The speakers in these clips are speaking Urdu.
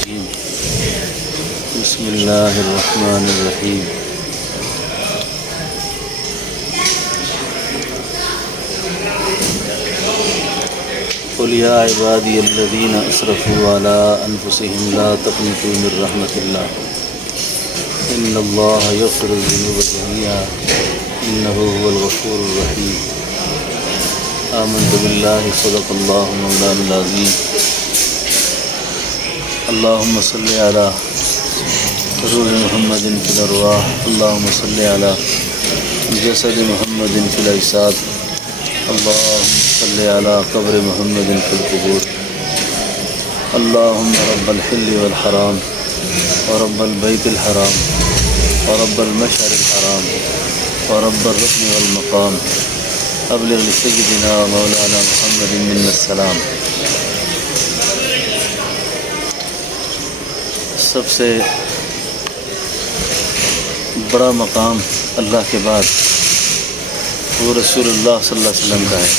الرجيم بسم الله الرحمن الرحيم قل يا عبادي الذين أسرفوا على أنفسهم لا تقنطوا من رحمة الله إن الله يغفر الذنوب جميعا إنه هو الغفور الرحيم آمنت بالله صدق الله مولانا العظيم اللهم صل على روح محمد في الأرواح اللهم صل على جسد محمد في الأجساد اللهم صل على قبر محمد في القبور اللهم رب الحل والحرام ورب البيت الحرام ورب المشعر الحرام ورب الركن والمقام ابلغ لسيدنا مولانا محمد منا السلام۔ سب سے بڑا مقام اللہ کے بعد وہ رسول اللہ صلی اللہ علیہ وسلم کا ہے۔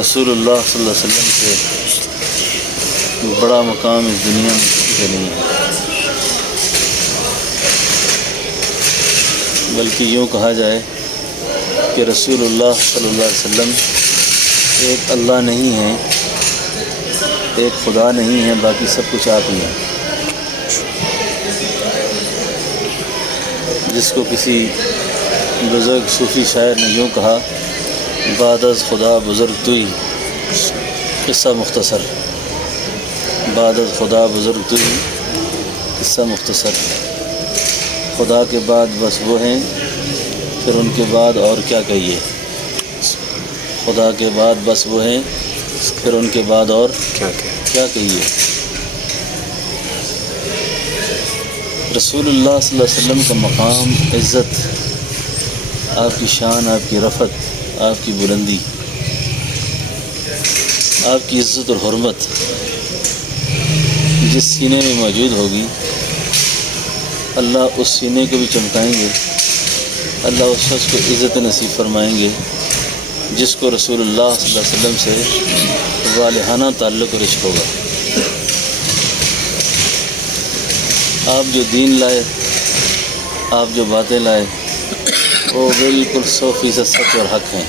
رسول اللہ صلی اللہ علیہ وسلم سے بڑا مقام اس دنیا میں کسی کا نہیں ہے، بلکہ یوں کہا جائے کہ رسول اللہ صلی اللہ علیہ وسلم ایک اللہ نہیں ہے، ایک خدا نہیں ہے، باقی سب کچھ آپ ہی ہیں۔ جس کو کسی بزرگ صوفی شاعر نے یوں کہا، بعد از خدا بزرگ توئی، قصہ مختصر۔ بعد از خدا بزرگ توئی، قصہ مختصر۔ خدا کے بعد بس وہ ہیں، پھر ان کے بعد اور کیا کہیے۔ خدا کے بعد بس وہ ہیں، پھر ان کے بعد اور کیا کہیے۔ رسول اللہ صلی اللہ علیہ وسلم کا مقام، عزت، آپ کی شان، آپ کی رفعت، آپ کی بلندی، آپ کی عزت اور حرمت جس سینے میں موجود ہوگی، اللہ اس سینے کو بھی چمکائیں گے۔ اللہ اس شخص کو عزت نصیب فرمائیں گے جس کو رسول اللہ صلی اللہ علیہ وسلم سے والہانہ تعلق اور عشق ہوگا۔ آپ جو دین لائے، آپ جو باتیں لائے، وہ بالکل 100% سچ اور حق ہیں۔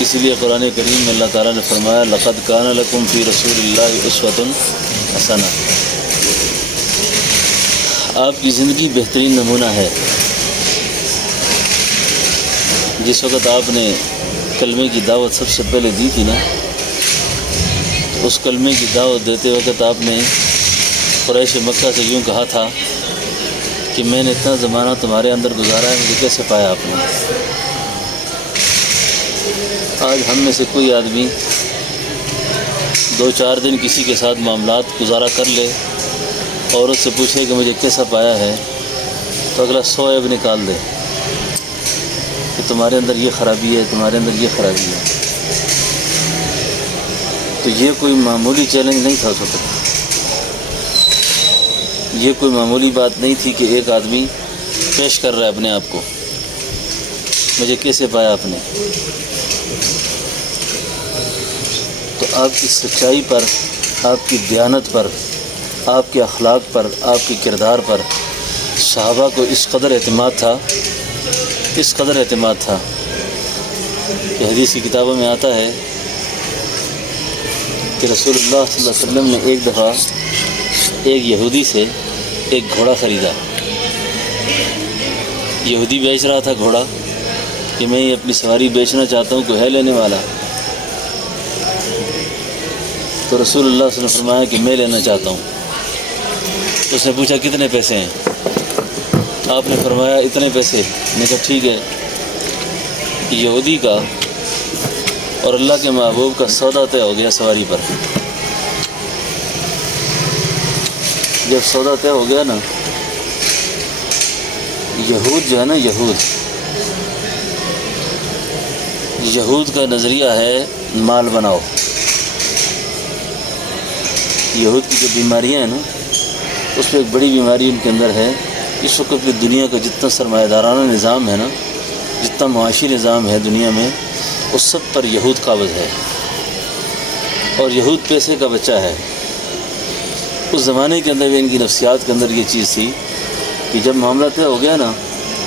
اسی لیے قرآن کریم میں اللہ تعالیٰ نے فرمایا، لقد کان لکم فی رسول اللہ اسوۃ حسنہ۔ آپ کی زندگی بہترین نمونہ ہے۔ جس وقت آپ نے کلمے کی دعوت سب سے پہلے دی تھی نا، اس کلمے کی دعوت دیتے وقت آپ نے قریش مکہ سے یوں کہا تھا کہ میں نے اتنا زمانہ تمہارے اندر گزارا ہے، مجھے کیسے پایا آپ نے۔ آج ہم میں سے کوئی آدمی 2-4 دن کسی کے ساتھ معاملات گزارا کر لے اور اس سے پوچھے کہ مجھے کیسا پایا ہے، تو اگلا 100 عیب نکال دے کہ تمہارے اندر یہ خرابی ہے، تمہارے اندر یہ خرابی ہے۔ تو یہ کوئی معمولی چیلنج نہیں تھا اس وقت، یہ کوئی معمولی بات نہیں تھی کہ ایک آدمی پیش کر رہا ہے اپنے آپ کو، مجھے کیسے پایا آپ نے۔ تو آپ کی سچائی پر، آپ کی دیانت پر، آپ کے اخلاق پر، آپ کے کردار پر صحابہ کو اس قدر اعتماد تھا، اس قدر اعتماد تھا کہ حدیث کی کتابوں میں آتا ہے کہ رسول اللہ صلی اللہ علیہ وسلم نے ایک دفعہ ایک یہودی سے ایک گھوڑا خریدا۔ یہودی بیچ رہا تھا گھوڑا کہ میں یہ اپنی سواری بیچنا چاہتا ہوں، کوئی ہے لینے والا؟ تو رسول اللہ صلی اللہ علیہ وسلم نے فرمایا کہ میں لینا چاہتا ہوں۔ اس نے پوچھا کتنے پیسے ہیں؟ آپ نے فرمایا اتنے پیسے۔ میں کہا ٹھیک ہے۔ یہودی کا اور اللہ کے محبوب کا سودا طے ہو گیا سواری پر۔ جب سودا طے ہو گیا نا، یہود جو ہے نا، یہود کا نظریہ ہے مال بناؤ۔ یہود کی جو بیماریاں ہیں نا، اس میں ایک بڑی بیماری ان کے اندر ہے، اس وقت کی دنیا کا جتنا سرمایہ دارانہ نظام ہے نا، جتنا معاشی نظام ہے دنیا میں، اس سب پر یہود قابض ہے۔ اور یہود پیسے کا بچہ ہے۔ اس زمانے کے اندر بھی ان کی نفسیات کے اندر یہ چیز تھی کہ جب معاملہ طے ہو گیا نا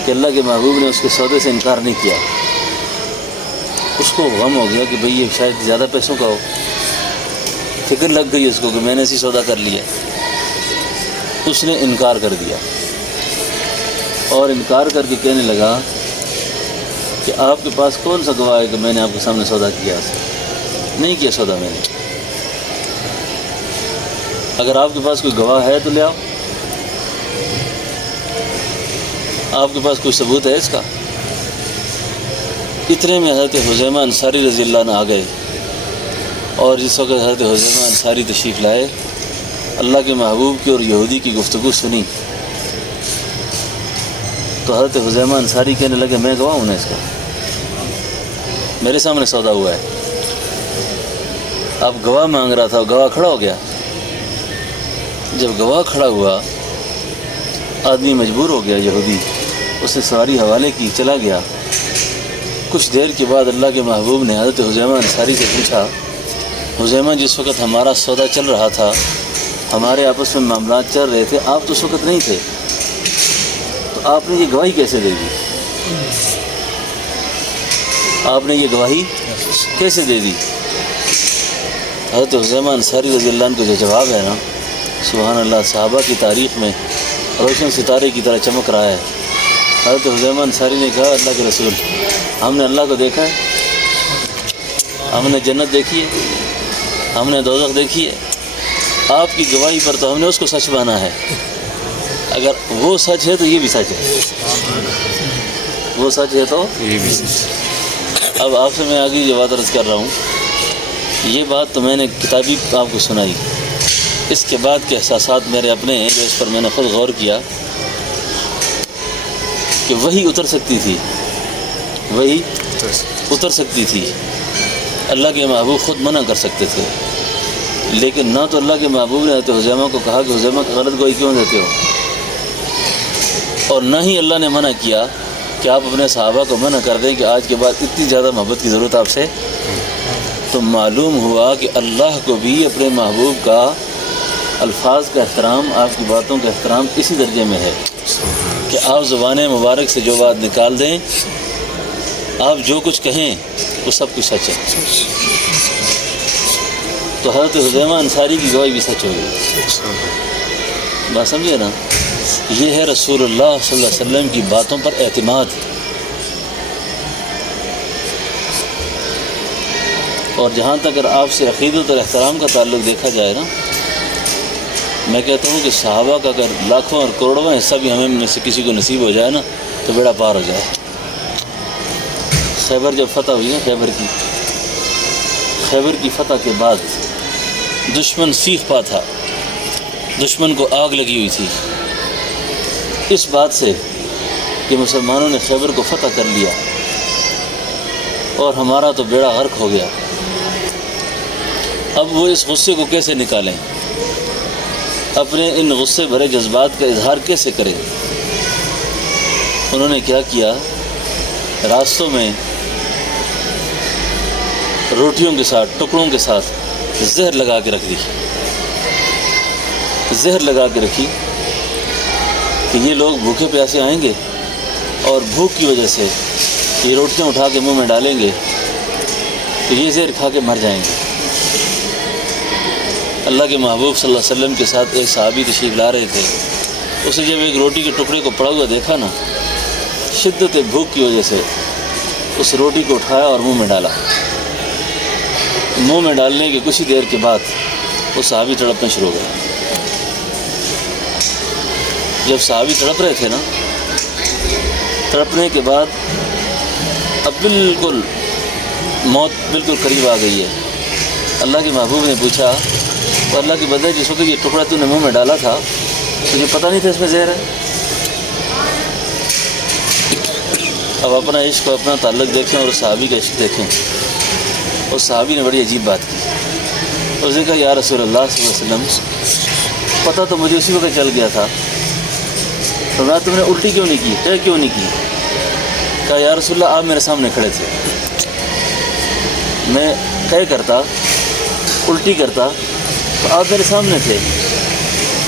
کہ اللہ کے محبوب نے اس کے سودے سے انکار نہیں کیا، اس کو غم ہو گیا کہ بھئی یہ شاید زیادہ پیسوں کا ہو، فکر لگ گئی اس کو کہ میں نے ایسی سودا کر لیا۔ اس نے انکار کر دیا اور انکار کر کے کہنے لگا کہ آپ کے پاس کون سا گواہ ہے کہ میں نے آپ کے سامنے سودا کیا؟ نہیں کیا سودا میں نے۔ اگر آپ کے پاس کوئی گواہ ہے تو لے آؤ، آپ کے پاس کوئی ثبوت ہے اس کا؟ اتنے میں حضرت حذیمہ انصاری رضی اللہ عنہ آ گئے، اور جس وقت حضرت حذیمہ انصاری تشریف لائے، اللہ کے محبوب کی اور یہودی کی گفتگو سنی تو حضرت حذیمہ انصاری کہنے لگے میں گواہ ہوں نا اس کا، میرے سامنے سودا ہوا ہے۔ اب گواہ مانگ رہا تھا، گواہ کھڑا ہو گیا۔ جب گواہ کھڑا ہوا، آدمی مجبور ہو گیا یہودی، اس نے سواری حوالے کی، چلا گیا۔ کچھ دیر کے بعد اللہ کے محبوب نے حضرت حذیمہ انصاری سے پوچھا، حذیمہ جس وقت ہمارا سودا چل رہا تھا، ہمارے آپس میں معاملات چل رہے تھے، آپ تو اس وقت نہیں تھے، تو آپ نے یہ گواہی کیسے دے دی؟ آپ نے یہ گواہی کیسے دے دی؟ حضرت حذیمہ انصاری رضی اللہ عنہ کو جو جواب ہے نا، سبحان اللہ، صحابہ کی تاریخ میں روشن ستارے کی طرح چمک رہا ہے۔ حضرت حذیمہ انصاری نے کہا اللہ کے رسول، ہم نے اللہ کو دیکھا ہے، ہم نے جنت دیکھی ہے، ہم نے دوزخ دیکھی ہے، آپ کی گواہی پر تو ہم نے اس کو سچ مانا ہے۔ اگر وہ سچ ہے تو یہ بھی سچ ہے، وہ سچ ہے تو یہ بھی سچ۔ اب آپ سے میں آگے یہ بات عرض کر رہا ہوں، یہ بات تو میں نے کتابی آپ کو سنائی، اس کے بعد کے احساسات میرے اپنے ہیں جو اس پر میں نے خود غور کیا کہ وہی اتر سکتی تھی، وہی اتر سکتی تھی، اللہ کے محبوب خود منع کر سکتے تھے، لیکن نہ تو اللہ کے محبوب نے حضرت حذیمہ کو کہا کہ حذیمہ کی غلط گواہی کیوں دیتے ہو، اور نہ ہی اللہ نے منع کیا کہ آپ اپنے صحابہ کو منع کر دیں کہ آج کے بعد اتنی زیادہ محبت کی ضرورت آپ سے۔ تو معلوم ہوا کہ اللہ کو بھی اپنے محبوب کا الفاظ کا احترام، آپ کی باتوں کا احترام اسی درجے میں ہے کہ آپ زبان مبارک سے جو بات نکال دیں، آپ جو کچھ کہیں وہ سب کچھ سچ ہے۔ تو حضرت حذیمہ انصاری کی گواہی بھی سچ ہوگی، بات سمجھے نا؟ یہ ہے رسول اللہ صلی اللہ علیہ وسلم کی باتوں پر اعتماد۔ اور جہاں تک اگر آپ سے عقیدت اور احترام کا تعلق دیکھا جائے نا، میں کہتا ہوں کہ صحابہ کا اگر لاکھوں اور کروڑواں حصہ بھی ہمیں میں سے کسی کو نصیب ہو جائے نا تو بیڑا پار ہو جائے۔ خیبر جب فتح ہوئی نا، خیبر کی فتح کے بعد دشمن سیخ پا تھا، دشمن کو آگ لگی ہوئی تھی اس بات سے کہ مسلمانوں نے خیبر کو فتح کر لیا اور ہمارا تو بیڑا غرق ہو گیا۔ اب وہ اس غصے کو کیسے نکالیں، اپنے ان غصے بھرے جذبات کا اظہار کیسے کریں؟ انہوں نے کیا کیا، راستوں میں روٹیوں کے ساتھ، ٹکڑوں کے ساتھ زہر لگا کے رکھ دی، زہر لگا کے رکھی کہ یہ لوگ بھوکے پیاسے آئیں گے اور بھوک کی وجہ سے یہ روٹیاں اٹھا کے منہ میں ڈالیں گے تو یہ زہر کھا کے مر جائیں گے۔ اللہ کے محبوب صلی اللہ علیہ وسلم کے ساتھ ایک صحابی تشریف لا رہے تھے، اسے جب ایک روٹی کے ٹکڑے کو پڑا ہوا دیکھا نا، شدت بھوک کی وجہ سے اس روٹی کو اٹھایا اور منہ میں ڈالا۔ منہ میں ڈالنے کے کچھ ہی دیر کے بعد وہ صحابی تڑپنا شروع ہو گیا۔ جب صحابی تڑپ رہے تھے نا، تڑپنے کے بعد اب بالکل موت بالکل قریب آ گئی ہے۔ اللہ کے محبوب نے پوچھا، تو اللہ کے بندے جس وقت یہ ٹکڑا تو نے منہ میں ڈالا تھا تجھے پتہ نہیں تھا اس میں زہر ہے؟ اب اپنا عشق اور اپنا تعلق دیکھیں اور اس صحابی کا عشق دیکھیں۔ اس صحابی نے بڑی عجیب بات کی، اس نے کہا یا رسول اللہ صلی اللہ علیہ وسلم، پتہ تو مجھے اسی وقت چل گیا تھا، تو میں تم نے الٹی کیوں نہیں کی، طے کیوں نہیں کی؟ کہا یا رسول اللہ آپ میرے سامنے کھڑے تھے، میں طے کرتا الٹی کرتا تو آپ میرے سامنے تھے،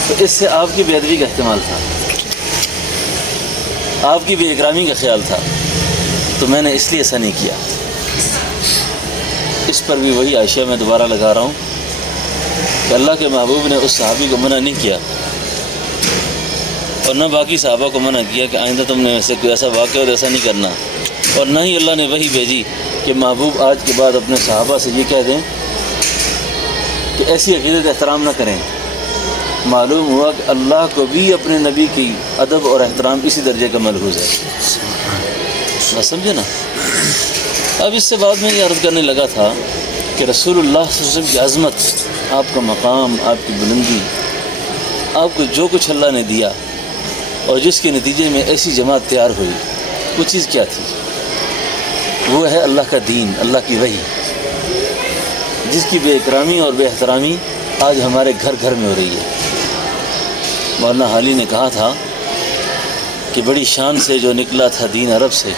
تو اس سے آپ کی بے ادبی کا احتمال تھا، آپ کی بے اکرامی کا خیال تھا، تو میں نے اس لیے ایسا نہیں کیا۔ اس پر بھی وہی عائشہ میں دوبارہ لگا رہا ہوں کہ اللہ کے محبوب نے اس صحابی کو منع نہیں کیا اور نہ باقی صحابہ کو منع کیا کہ آئندہ تم نے ایسے کوئی ایسا واقعہ ہو تو ایسا نہیں کرنا، اور نہ ہی اللہ نے وہی بھیجی کہ محبوب آج کے بعد اپنے صحابہ سے یہ کہہ دیں کہ ایسی عقیدت احترام نہ کریں۔ معلوم ہوا کہ اللہ کو بھی اپنے نبی کی ادب اور احترام اسی درجے کا ملحوظ ہے، بس سمجھے نا۔ اب اس سے بعد میں یہ عرض کرنے لگا تھا کہ رسول اللہ صلی اللہ علیہ وسلم کی عظمت، آپ کا مقام، آپ کی بلندی، آپ کو جو کچھ اللہ نے دیا اور جس کے نتیجے میں ایسی جماعت تیار ہوئی، وہ چیز کیا تھی؟ وہ ہے اللہ کا دین، اللہ کی وحی، جس کی بے اکرامی اور بے احترامی آج ہمارے گھر گھر میں ہو رہی ہے۔ مولانا حالی نے کہا تھا کہ بڑی شان سے جو نکلا تھا دین عرب سے،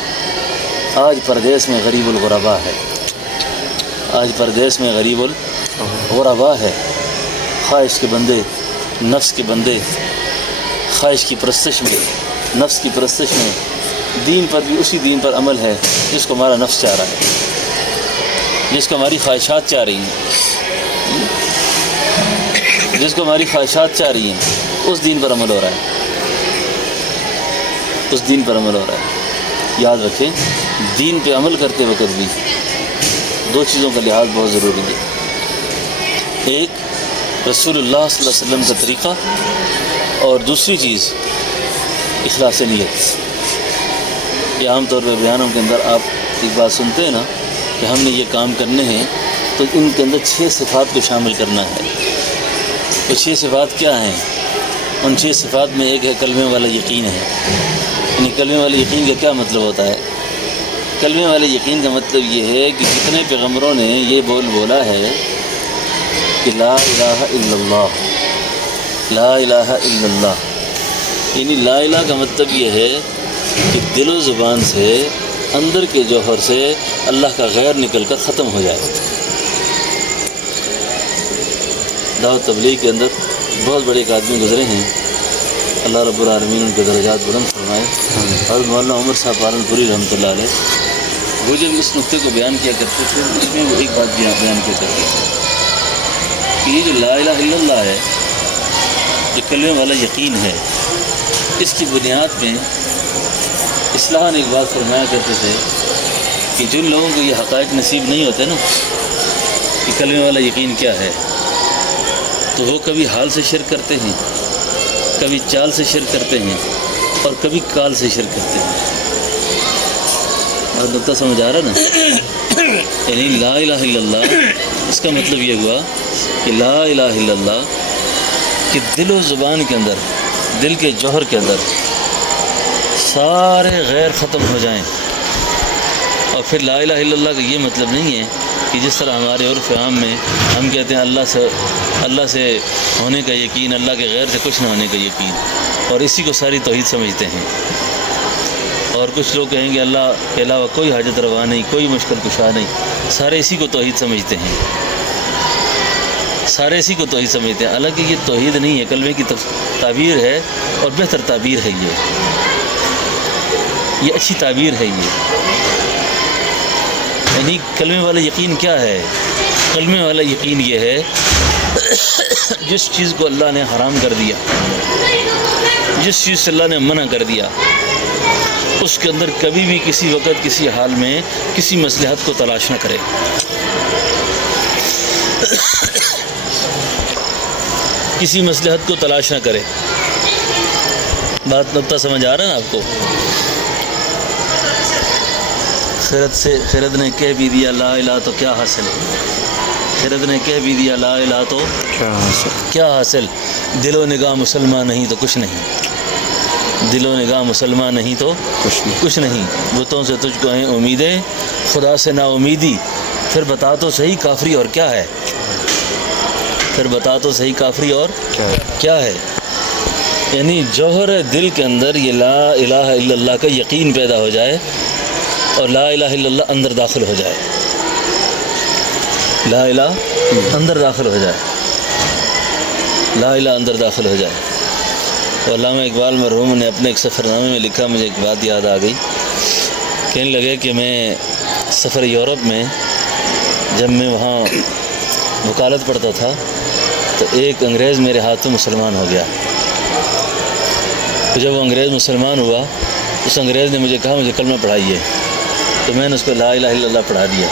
آج پردیس میں غریب الغربا ہے، آج پردیس میں غریب الغربا ہے۔ خواہش کے بندے، نفس کے بندے، خواہش کی پرستش میں، نفس کی پرستش میں، دین پر بھی اسی دین پر عمل ہے جس کو ہمارا نفس چاہ رہا ہے، جس کو ہماری خواہشات چاہ رہی ہیں، جس کو ہماری خواہشات چاہ رہی ہیں، اس دین پر عمل ہو رہا ہے، اس دین پر عمل ہو رہا ہے۔ یاد رکھیں، دین پہ عمل کرتے وقت بھی دو چیزوں کا لحاظ بہت ضروری ہے، ایک رسول اللہ صلی اللہ علیہ وسلم کا طریقہ، اور دوسری چیز اخلاص نیت۔ یہ عام طور پہ بیانوں کے اندر آپ ایک بات سنتے ہیں نا کہ ہم نے یہ کام کرنے ہیں، تو ان کے اندر 6 صفات کو شامل کرنا ہے۔ وہ 6 صفات کیا ہیں؟ ان 6 صفات میں ایک ہے کلمے والا یقین ہے۔ یعنی کلمے والے یقین کا کیا مطلب ہوتا ہے؟ کلمے والے یقین کا مطلب یہ ہے کہ جتنے پیغمبروں نے یہ بولا ہے کہ لا الہ الا اللہ، لا الہ الا اللہ، یعنی لا الہ کا مطلب یہ ہے کہ دل و زبان سے، اندر کے جوہر سے اللہ کا غیر نکل کر ختم ہو جائے۔ دعوت تبلیغ کے اندر بہت بڑے ایک آدمی گزرے ہیں، اللہ رب العالمین ان کے درجات بلند فرمائے، اور مولانا عمر صاحب پالن پوری رحمۃ اللہ علیہ، وہ جب اس نقطے کو بیان کیا کرتے تھے، اس میں وہ ایک بات بیان کیا کرتے تھے کہ یہ جو لا الہ الا اللہ ہے، جو کلمے والا یقین ہے، اس کی بنیاد میں اصلاح نے ایک بات فرمایا کرتے تھے کہ جن لوگوں کو یہ حقائق نصیب نہیں ہوتے نا کہ کلمے والا یقین کیا ہے، تو وہ کبھی حال سے شرک کرتے ہیں، کبھی چال سے شرک کرتے ہیں، اور کبھی کال سے شرک کرتے ہیں۔ اور نقطہ سمجھ آ رہا نا؟ یعنی لا الہ الا اللہ، اس کا مطلب یہ ہوا کہ لا الہ الا اللہ کہ دل و زبان کے اندر، دل کے جوہر کے اندر سارے غیر ختم ہو جائیں۔ اور پھر لا الہ الا اللہ کا یہ مطلب نہیں ہے کہ جس طرح ہمارے عرف عام میں ہم کہتے ہیں اللہ سے ہونے کا یقین، اللہ کے غیر سے کچھ نہ ہونے کا یقین، اور اسی کو ساری توحید سمجھتے ہیں۔ اور کچھ لوگ کہیں گے اللہ کے علاوہ کوئی حاجت روا نہیں، کوئی مشکل کشا نہیں، سارے اسی کو توحید سمجھتے ہیں، سارے اسی کو توحید سمجھتے ہیں۔ حالانکہ یہ توحید نہیں ہے، کلمے کی تعبیر ہے، اور بہتر تعبیر ہے، یہ اچھی تعبیر ہے۔ یعنی کلمے والا یقین کیا ہے؟ کلمے والا یقین یہ ہے جس چیز کو اللہ نے حرام کر دیا، جس چیز سے اللہ نے منع کر دیا، اس کے اندر کبھی بھی کسی وقت کسی حال میں کسی مصلحت کو تلاش نہ کرے۔ کسی مصلحت کو تلاش نہ کرے۔ بات نقطہ سمجھ آ رہا ہے نا آپ کو؟ خرد نے کہہ بھی دیا لا الہ تو کیا حاصل، خرد نے کہہ بھی دیا لا الہ تو کیا حاصل، دل و نگاہ مسلمان نہیں تو کچھ نہیں، دل و نگاہ مسلمان نہیں تو کچھ نہیں، بتوں سے تجھ کو ہیں امیدیں، خدا سے نا امیدی، پھر بتا تو صحیح کافری اور کیا ہے، پھر بتا تو صحیح کافری اور کیا ہے۔ یعنی جوہر دل کے اندر یہ لا الہ الا اللہ کا یقین پیدا ہو جائے، اور لا الہ الا اللہ اندر داخل ہو جائے، لا الہ اندر داخل ہو جائے، لا الہ اندر داخل ہو جائے۔ اور علامہ اقبال مرحوم نے اپنے ایک سفر نامے میں لکھا، مجھے ایک بات یاد آ گئی، کہنے لگے کہ میں سفر یورپ میں جب میں وہاں وکالت پڑھتا تھا تو ایک انگریز میرے ہاتھوں مسلمان ہو گیا۔ تو جب وہ انگریز مسلمان ہوا، اس انگریز نے مجھے کہا مجھے کلمہ پڑھائیے، تو میں نے اس کو لا الہ الا اللہ پڑھا دیا۔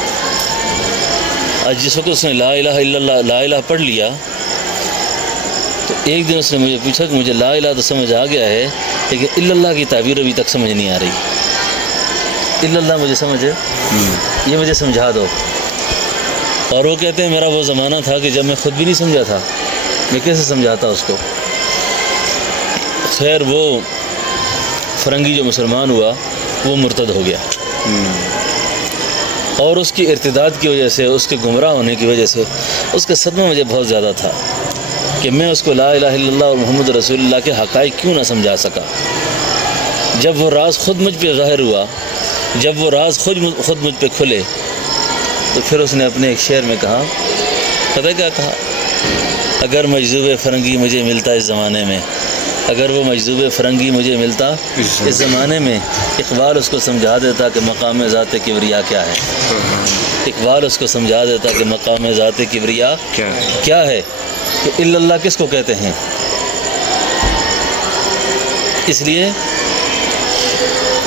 آج جس وقت اس نے لا الہ الا اللہ لا الہ پڑھ لیا تو ایک دن اس نے مجھے پوچھا کہ مجھے لا الہ تو سمجھ آ گیا ہے لیکن الا اللہ کی تعبیر ابھی تک سمجھ نہیں آ رہی، الا اللہ مجھے سمجھ یہ مجھے سمجھا دو۔ اور وہ کہتے ہیں میرا وہ زمانہ تھا کہ جب میں خود بھی نہیں سمجھا تھا، میں کیسے سمجھاتا اس کو۔ خیر وہ فرنگی جو مسلمان ہوا وہ مرتد ہو گیا، اور اس کی ارتداد کی وجہ سے، اس کے گمراہ ہونے کی وجہ سے اس کا صدمہ مجھے بہت زیادہ تھا کہ میں اس کو لا الہ الا اللہ اور محمد رسول اللہ کے حقائق کیوں نہ سمجھا سکا۔ جب وہ راز خود مجھ پہ ظاہر ہوا، جب وہ راز خود مجھ پہ کھلے، تو پھر اس نے اپنے ایک شعر میں کہا، پتہ کیا کہا؟ اگر مجذوب فرنگی مجھے ملتا اس زمانے میں، اگر وہ مجذوب فرنگی مجھے ملتا اس زمانے میں، اقبال اس کو سمجھا دیتا کہ مقام ذات کبریا کیا ہے، اقبال اس کو سمجھا دیتا کہ مقام ذات کبریا کیا ہے، کہ الا اللہ کس کو کہتے ہیں۔ اس لیے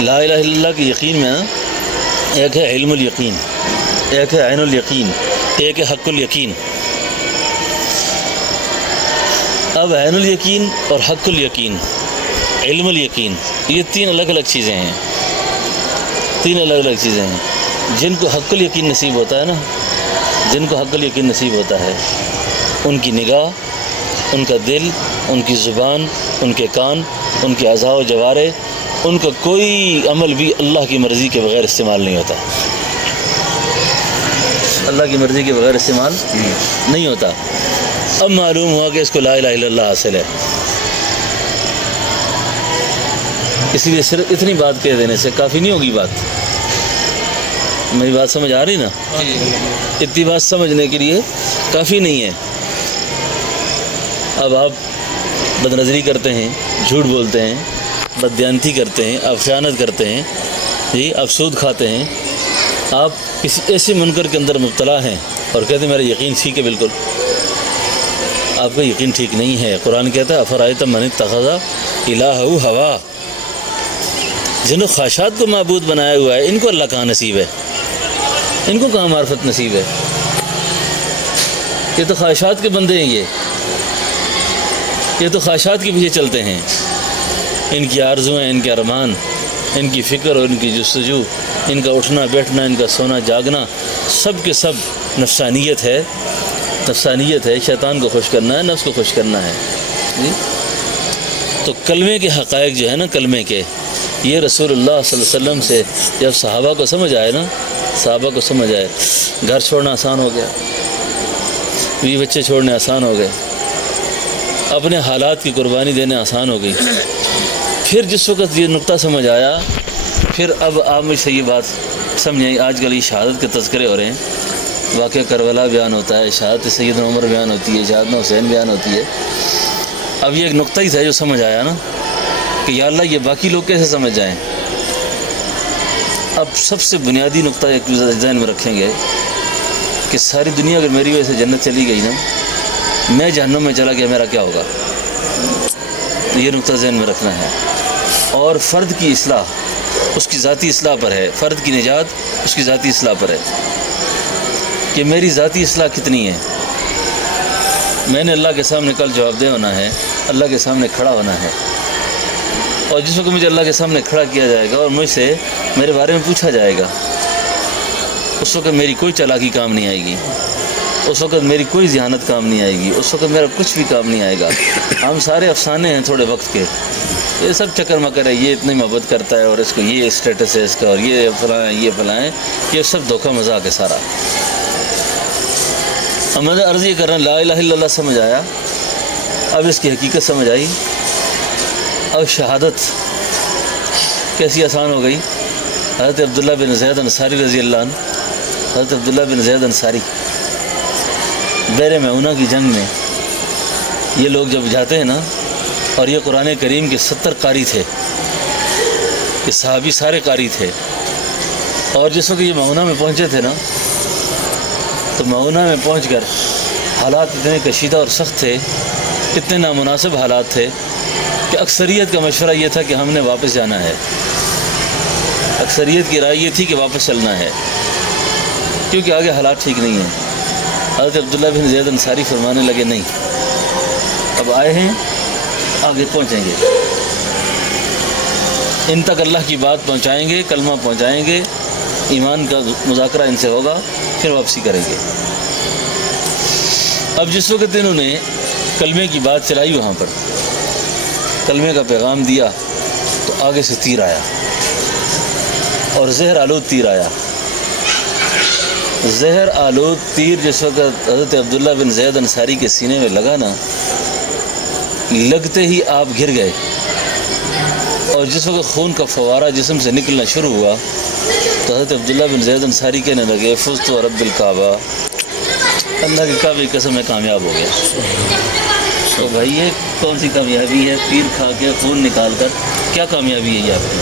لا الہ الا اللہ کی یقین میں ایک ہے علم الیقین، ایک ہے عین الیقین، ایک ہے حق الیقین۔ اب عین الیقین اور حق الیقین، علم الیقین، یہ تین الگ الگ چیزیں ہیں، تین الگ الگ چیزیں ہیں۔ جن کو حق الیقین نصیب ہوتا ہے نا، جن کو حق الیقین نصیب ہوتا ہے، ان کی نگاہ، ان کا دل، ان کی زبان، ان کے کان، ان کے اعضاء و جوارح، ان کا کوئی عمل بھی اللہ کی مرضی کے بغیر استعمال نہیں ہوتا، اللہ کی مرضی کے بغیر استعمال نہیں ہوتا۔ اب معلوم ہوا کہ اس کو لا الہ الا اللہ حاصل ہے، اس لیے صرف اتنی بات کہہ دینے سے کافی نہیں ہوگی بات۔ میری بات سمجھ آ رہی نا؟ اتنی بات سمجھنے کے لیے کافی نہیں ہے۔ اب آپ بد نظری کرتے ہیں، جھوٹ بولتے ہیں، بددیانتی کرتے ہیں، آپ خیانت کرتے ہیں، جی آپ سود کھاتے ہیں، آپ کسی ایسے منکر کے اندر مبتلا ہیں اور کہتے ہیں میرا یقین ٹھیک ہے، بالکل آپ کا یقین ٹھیک نہیں ہے۔ قرآن کہتا ہے افرأیت من اتخذ الہہ ہوا، جنہوں خواہشات کو معبود بنایا ہوا ہے، ان کو اللہ کہاں نصیب ہے، ان کو کہاں معرفت نصیب ہے؟ یہ تو خواہشات کے بندے ہیں، یہ تو خواہشات کے پیچھے چلتے ہیں، ان کی آرزویں، ان کے ارمان، ان کی فکر اور ان کی جستجو، ان کا اٹھنا بیٹھنا، ان کا سونا جاگنا، سب کے سب نفسانیت ہے، نفسانیت ہے، شیطان کو خوش کرنا ہے، نفس کو خوش کرنا ہے جی۔ تو کلمے کے حقائق جو ہے نا، کلمے کے، یہ رسول اللہ صلی اللہ علیہ وسلم سے جب صحابہ کو سمجھ آئے نا، صحابہ کو سمجھ آئے، گھر چھوڑنا آسان ہو گیا، بیوی بچے چھوڑنے آسان ہو گئے، اپنے حالات کی قربانی دینے آسان ہو گئی۔ پھر جس وقت یہ نقطہ سمجھ آیا، پھر اب آپ مجھ سے یہ بات سمجھیں، آج کل یہ شہادت کے تذکرے ہو رہے ہیں، واقعہ کربلا بیان ہوتا ہے، شہادت سیدنا عمر بیان ہوتی ہے، شہادت حسین بیان ہوتی ہے۔ اب یہ ایک نقطہ ہی تھا جو سمجھ آیا نا کہ یا اللہ یہ باقی لوگ کیسے سمجھ جائیں۔ اب سب سے بنیادی نقطہ ایک ذہن میں رکھیں گے کہ ساری دنیا اگر میری وجہ سے جنت چلی گئی نا، میں جہنم میں چلا گیا، میرا کیا ہوگا؟ یہ نقطہ ذہن میں رکھنا ہے۔ اور فرد کی اصلاح اس کی ذاتی اصلاح پر ہے، فرد کی نجات اس کی ذاتی اصلاح پر ہے کہ میری ذاتی اصلاح کتنی ہے۔ میں نے اللہ کے سامنے کل جواب دہ ہونا ہے، اللہ کے سامنے کھڑا ہونا ہے، اور جس وقت مجھے اللہ کے سامنے کھڑا کیا جائے گا اور مجھ سے میرے بارے میں پوچھا جائے گا، اس وقت میری کوئی چالاکی کام نہیں آئے گی، اس وقت میری کوئی ذہانت کام نہیں آئے گی، اس وقت میرا کچھ بھی کام نہیں آئے گا۔ ہم سارے افسانے ہیں تھوڑے وقت کے، یہ سب چکر مکر ہے، یہ اتنی محبت کرتا ہے اور اس کو یہ اسٹیٹس ہے اس کا، اور یہ فلاں ہے، یہ فلاں ہے، یہ سب دھوکہ مذاق ہے سارا۔ اب میں عرض یہ کر رہا ہوں، لا الہ الا اللہ سمجھ آیا، اب اس کی حقیقت سمجھ آئی، اب شہادت کیسی آسان ہو گئی۔ حضرت عبداللہ بن زید انصاری رضی اللہ عنہ، حضرت عبداللہ بن زید انصاری بیر معونہ کی جنگ میں یہ لوگ جب جاتے ہیں نا، اور یہ قرآن کریم کے 70 قاری تھے، یہ صحابی سارے قاری تھے، اور جس وقت یہ معونہ میں پہنچے تھے نا، تو معونہ میں پہنچ کر حالات اتنے کشیدہ اور سخت تھے، اتنے نامناسب حالات تھے کہ اکثریت کا مشورہ یہ تھا کہ ہم نے واپس جانا ہے۔ اکثریت کی رائے یہ تھی کہ واپس چلنا ہے، کیونکہ آگے حالات ٹھیک نہیں ہیں۔ حضرت عبداللہ بن زید انصاری فرمانے لگے نہیں، اب آئے ہیں آگے پہنچیں گے، ان تک اللہ کی بات پہنچائیں گے، کلمہ پہنچائیں گے، ایمان کا مذاکرہ ان سے ہوگا، پھر واپسی کریں گے۔ اب جس وقت انہوں نے کلمے کی بات چلائی، وہاں پر کلمے کا پیغام دیا، تو آگے سے تیر آیا، اور زہر آلود تیر آیا۔ زہر آلود تیر جس وقت حضرت عبداللہ بن زید انصاری کے سینے میں لگا نا، لگتے ہی آپ گر گئے، اور جس وقت خون کا فوارہ جسم سے نکلنا شروع ہوا تو حضرت عبداللہ بن زید انصاری کہنے لگے فزت ورب الکعبہ، اللہ کی کعبے کی قسم میں کامیاب ہو گیا۔ تو بھائی یہ کون سی کامیابی ہے؟ تیر کھا کے خون نکال کر کیا کامیابی ہے یہ آپ کی؟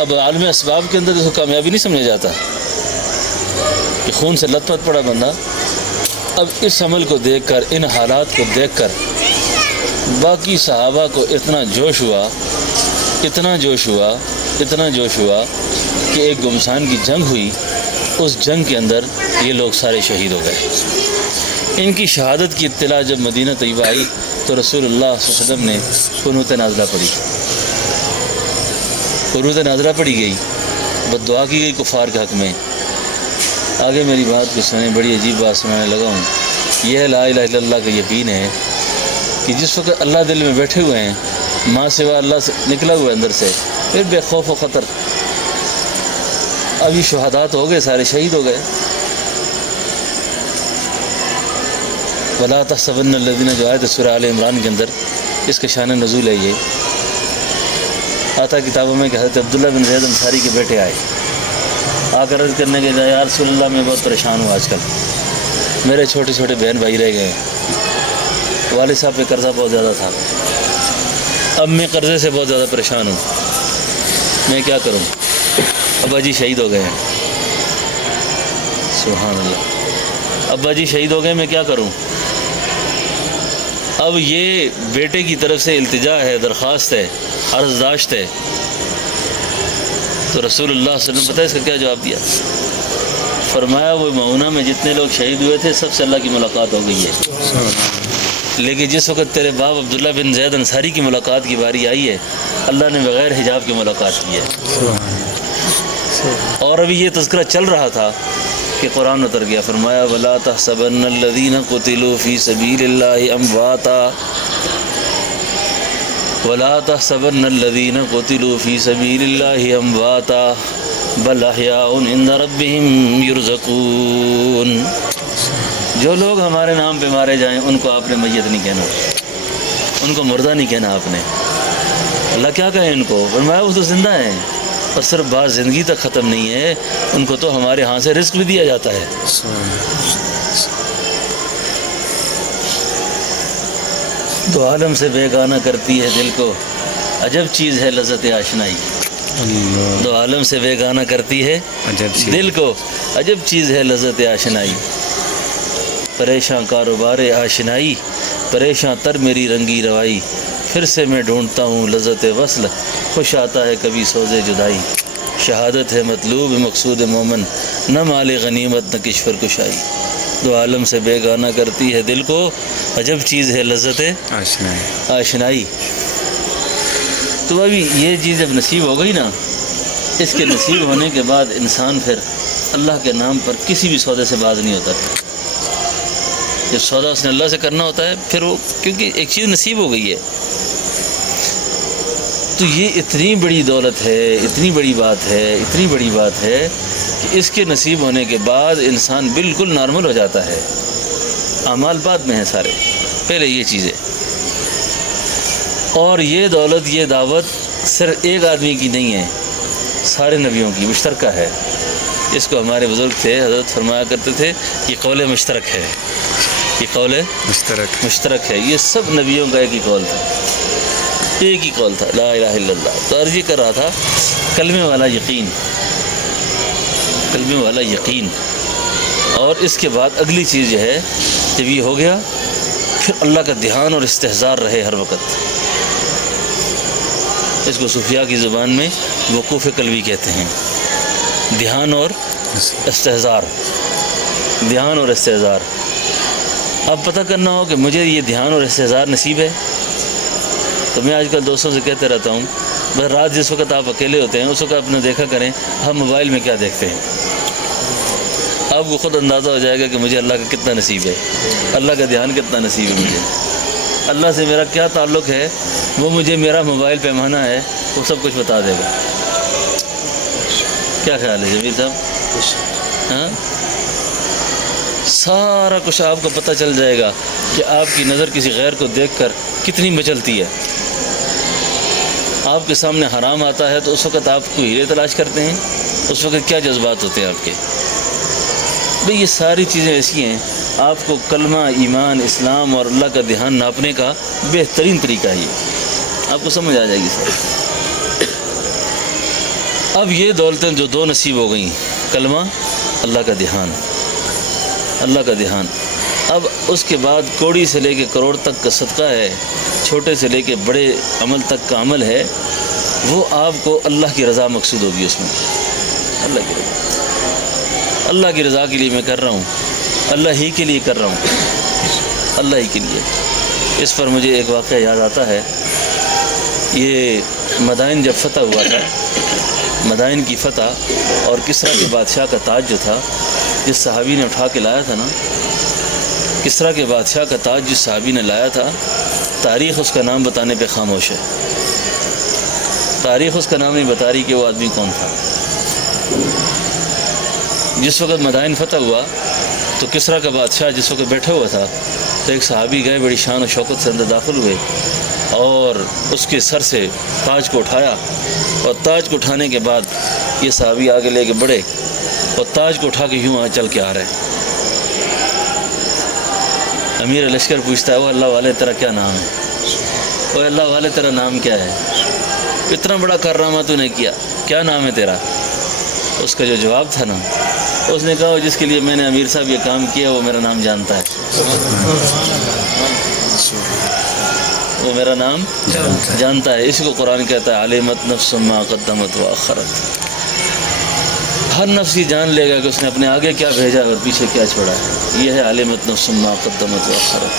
اب عالم اسباب کے اندر اس کو کامیابی نہیں سمجھا جاتا کہ خون سے لت پت پڑا بندہ۔ اب اس عمل کو دیکھ کر، ان حالات کو دیکھ کر باقی صحابہ کو اتنا جوش ہوا، اتنا جوش ہوا، اتنا جوش ہوا کہ ایک گمسان کی جنگ ہوئی، اس جنگ کے اندر یہ لوگ سارے شہید ہو گئے۔ ان کی شہادت کی اطلاع جب مدینہ طیبہ آئی تو رسول اللہ صلی اللہ علیہ وسلم نے قنوت نازلہ پڑھی، قنوت نازلہ پڑھی گئی، بد دعا کی گئی کفار کے حق میں۔ آگے میری بات کو سنیں، بڑی عجیب بات سنانے لگا ہوں۔ یہ لا الہ الا اللہ کا یقین ہے کہ جس وقت اللہ دل میں بیٹھے ہوئے ہیں، ماں سوا اللہ سے نکلا ہوا اندر سے، پھر بے خوف و خطر۔ اب یہ شہادات ہو گئے، سارے شہید ہو گئے۔ وَلَا تَحْسَبَنَّ الَّذِينَ، جو آیت سورہ آل عمران کے اندر اس کے شان نزول ہے، یہ آتا کتابوں میں کہ حضرت عبداللہ بن زید انصاری کے بیٹے آئے، آ کر عرض کرنے کے یا رسول اللہ میں بہت پریشان ہوں، آج کل میرے چھوٹے چھوٹے بہن بھائی رہ گئے ہیں، والد صاحب پہ قرضہ بہت زیادہ تھا، اب میں قرضے سے بہت زیادہ پریشان ہوں، میں کیا کروں؟ ابا جی شہید ہو گئے ہیں، سبحان اللہ، ابا جی شہید ہو گئے، میں کیا کروں؟ اب یہ بیٹے کی طرف سے التجا ہے، درخواست ہے، عرض داشت ہے، تو رسول اللہ صلی اللہ علیہ وسلم پتہ ہے اس کا کیا جواب دیا؟ فرمایا وہ معونہ میں جتنے لوگ شہید ہوئے تھے سب سے اللہ کی ملاقات ہو گئی ہے، لیکن جس وقت تیرے باپ عبداللہ بن زید انصاری کی ملاقات کی باری آئی ہے، اللہ نے بغیر حجاب کی ملاقات کی ہے۔ اور ابھی یہ تذکرہ چل رہا تھا کہ قرآن اتر گیا، فرمایا وَلَا تَحْسَبَنَّ الَّذِينَ قُتِلُوا فِي سَبِيلِ اللَّهِ أَمْوَاتًا وَلَا تَحْسَبَنَّ الَّذِينَ قُتِلُوا فِي سَبِيلِ اللَّهِ أَمْوَاتًا بَلْ أَحْيَاءٌ عِندَ رَبِّهِمْ يُرْزَقُونَ۔ جو لوگ ہمارے نام پہ مارے جائیں ان کو آپ نے میت نہیں کہنا، ان کو مردہ نہیں کہنا آپ نے۔ اللہ کیا کہیں ان کو؟ فرمایا وہ تو زندہ ہیں، اور صرف بات زندگی تک ختم نہیں ہے، ان کو تو ہمارے ہاں سے رزق بھی دیا جاتا ہے۔ تو عالم سے بیگانہ کرتی ہے دل کو، عجب چیز ہے لذت آشنائی۔ دو عالم سے بیگانہ کرتی ہے دل کو، عجب چیز ہے لذت آشنائی۔ پریشاں کاروبار آشنائی، پریشاں تر میری رنگی روائی، پھر سے میں ڈھونڈتا ہوں لذت وصل، خوش آتا ہے کبھی سوزے جدائی۔ شہادت ہے مطلوب مقصود مومن، نہ مال غنیمت نہ کشور کشائی۔ دو عالم سے بیگانہ کرتی ہے دل کو، عجب چیز ہے لذت آشنائی۔ تو ابھی یہ چیز جب نصیب ہو گئی نا، اس کے نصیب ہونے کے بعد انسان پھر اللہ کے نام پر کسی بھی سودے سے باز نہیں ہوتا۔ جب سودا اس نے اللہ سے کرنا ہوتا ہے پھر وہ، کیونکہ ایک چیز نصیب ہو گئی ہے، تو یہ اتنی بڑی دولت ہے، اتنی بڑی بات ہے، اتنی بڑی بات ہے کہ اس کے نصیب ہونے کے بعد انسان بالکل نارمل ہو جاتا ہے۔ اعمال بعد میں ہیں سارے، پہلے یہ چیزیں۔ اور یہ دولت، یہ دعوت صرف ایک آدمی کی نہیں ہے، سارے نبیوں کی مشترکہ ہے۔ اس کو ہمارے بزرگ تھے حضرت فرمایا کرتے تھے یہ قول مشترک ہے، یہ قول مشترک ہے، یہ سب نبیوں کا ایک ہی قول تھا، ایک ہی قول تھا، لا الہ الا اللہ۔ تو عرض یہ کر رہا تھا کلمے والا یقین، کلمے والا یقین، اور اس کے بعد اگلی چیز جو ہے جب یہ ہو گیا پھر اللہ کا دھیان اور استحضار رہے ہر وقت۔ اس کو صوفیاء کی زبان میں وقوف قلبی کہتے ہیں، دھیان اور استحضار، دھیان اور استحضار۔ اب پتہ کرنا ہو کہ مجھے یہ دھیان اور استحضار نصیب ہے، تو میں آج کل دوستوں سے کہتے رہتا ہوں بس رات جس وقت آپ اکیلے ہوتے ہیں اس وقت اپنا دیکھا کریں ہم موبائل میں کیا دیکھتے ہیں، آپ کو خود اندازہ ہو جائے گا کہ مجھے اللہ کا کتنا نصیب ہے، اللہ کا دھیان کتنا نصیب ہے مجھے، اللہ سے میرا کیا تعلق ہے وہ مجھے میرا موبائل پیمانہ ہے وہ سب کچھ بتا دے گا۔ کیا خیال ہے جمیل صاحب؟ ہاں، سارا کچھ آپ کو پتہ چل جائے گا کہ آپ کی نظر کسی غیر کو دیکھ کر کتنی مچلتی ہے۔ آپ کے سامنے حرام آتا ہے تو اس وقت آپ کو ہیرے تلاش کرتے ہیں، اس وقت کیا جذبات ہوتے ہیں آپ کے؟ بھئی یہ ساری چیزیں ایسی ہیں، آپ کو کلمہ، ایمان، اسلام اور اللہ کا دھیان ناپنے کا بہترین طریقہ ہے یہ، آپ کو سمجھ آ جائے گی سر۔ اب یہ دولتیں جو دو نصیب ہو گئیں، کلمہ، اللہ کا دھیان، اللہ کا دھیان۔ اب اس کے بعد کوڑی سے لے کے کروڑ تک کا صدقہ ہے، چھوٹے سے لے کے بڑے عمل تک کا عمل ہے، وہ آپ کو اللہ کی رضا مقصود ہوگی اس میں، اللہ کی رضا، اللہ کی رضا کے لیے میں کر رہا ہوں، اللہ ہی کے لیے کر رہا ہوں، اللہ ہی کے لیے۔ اس پر مجھے ایک واقعہ یاد آتا ہے، یہ مدائن جب فتح ہوا تھا، مدائن کی فتح اور کسریٰ کے بادشاہ کا تاج جو تھا جس صحابی نے اٹھا کے لایا تھا نا، کسریٰ کے بادشاہ کا تاج جس صحابی نے لایا تھا، تاریخ اس کا نام بتانے پہ خاموش ہے، تاریخ اس کا نام نہیں بتا رہی کہ وہ آدمی کون تھا۔ جس وقت مدائن فتح ہوا تو کسریٰ کا بادشاہ جس وقت بیٹھا ہوا تھا تو ایک صحابی گئے، بڑی شان و شوکت سے اندر داخل ہوئے اور اس کے سر سے تاج کو اٹھایا، اور تاج کو اٹھانے کے بعد یہ صحابی آگے لے کے بڑھے اور تاج کو اٹھا کے یوں چل کے آ رہے ہیں۔ امیر لشکر پوچھتا ہے وہ اللہ والے تیرا کیا نام ہے؟ وہ اللہ والے تیرا نام کیا ہے؟ اتنا بڑا کارنامہ تو نے کیا، کیا نام ہے تیرا؟ اس کا جو جواب تھا نا، اس نے کہا جس کے لیے میں نے امیر صاحب یہ کام کیا وہ میرا نام جانتا ہے، وہ میرا نام جانتا ہے۔ اسی کو قرآن کہتا ہے علمت نفس ما قدمت وآخرت، ہر نفس یہ جان لے گا کہ اس نے اپنے آگے کیا بھیجا اور پیچھے کیا چھوڑا ہے، یہ ہے علمت نفس ما قدمت وآخرت۔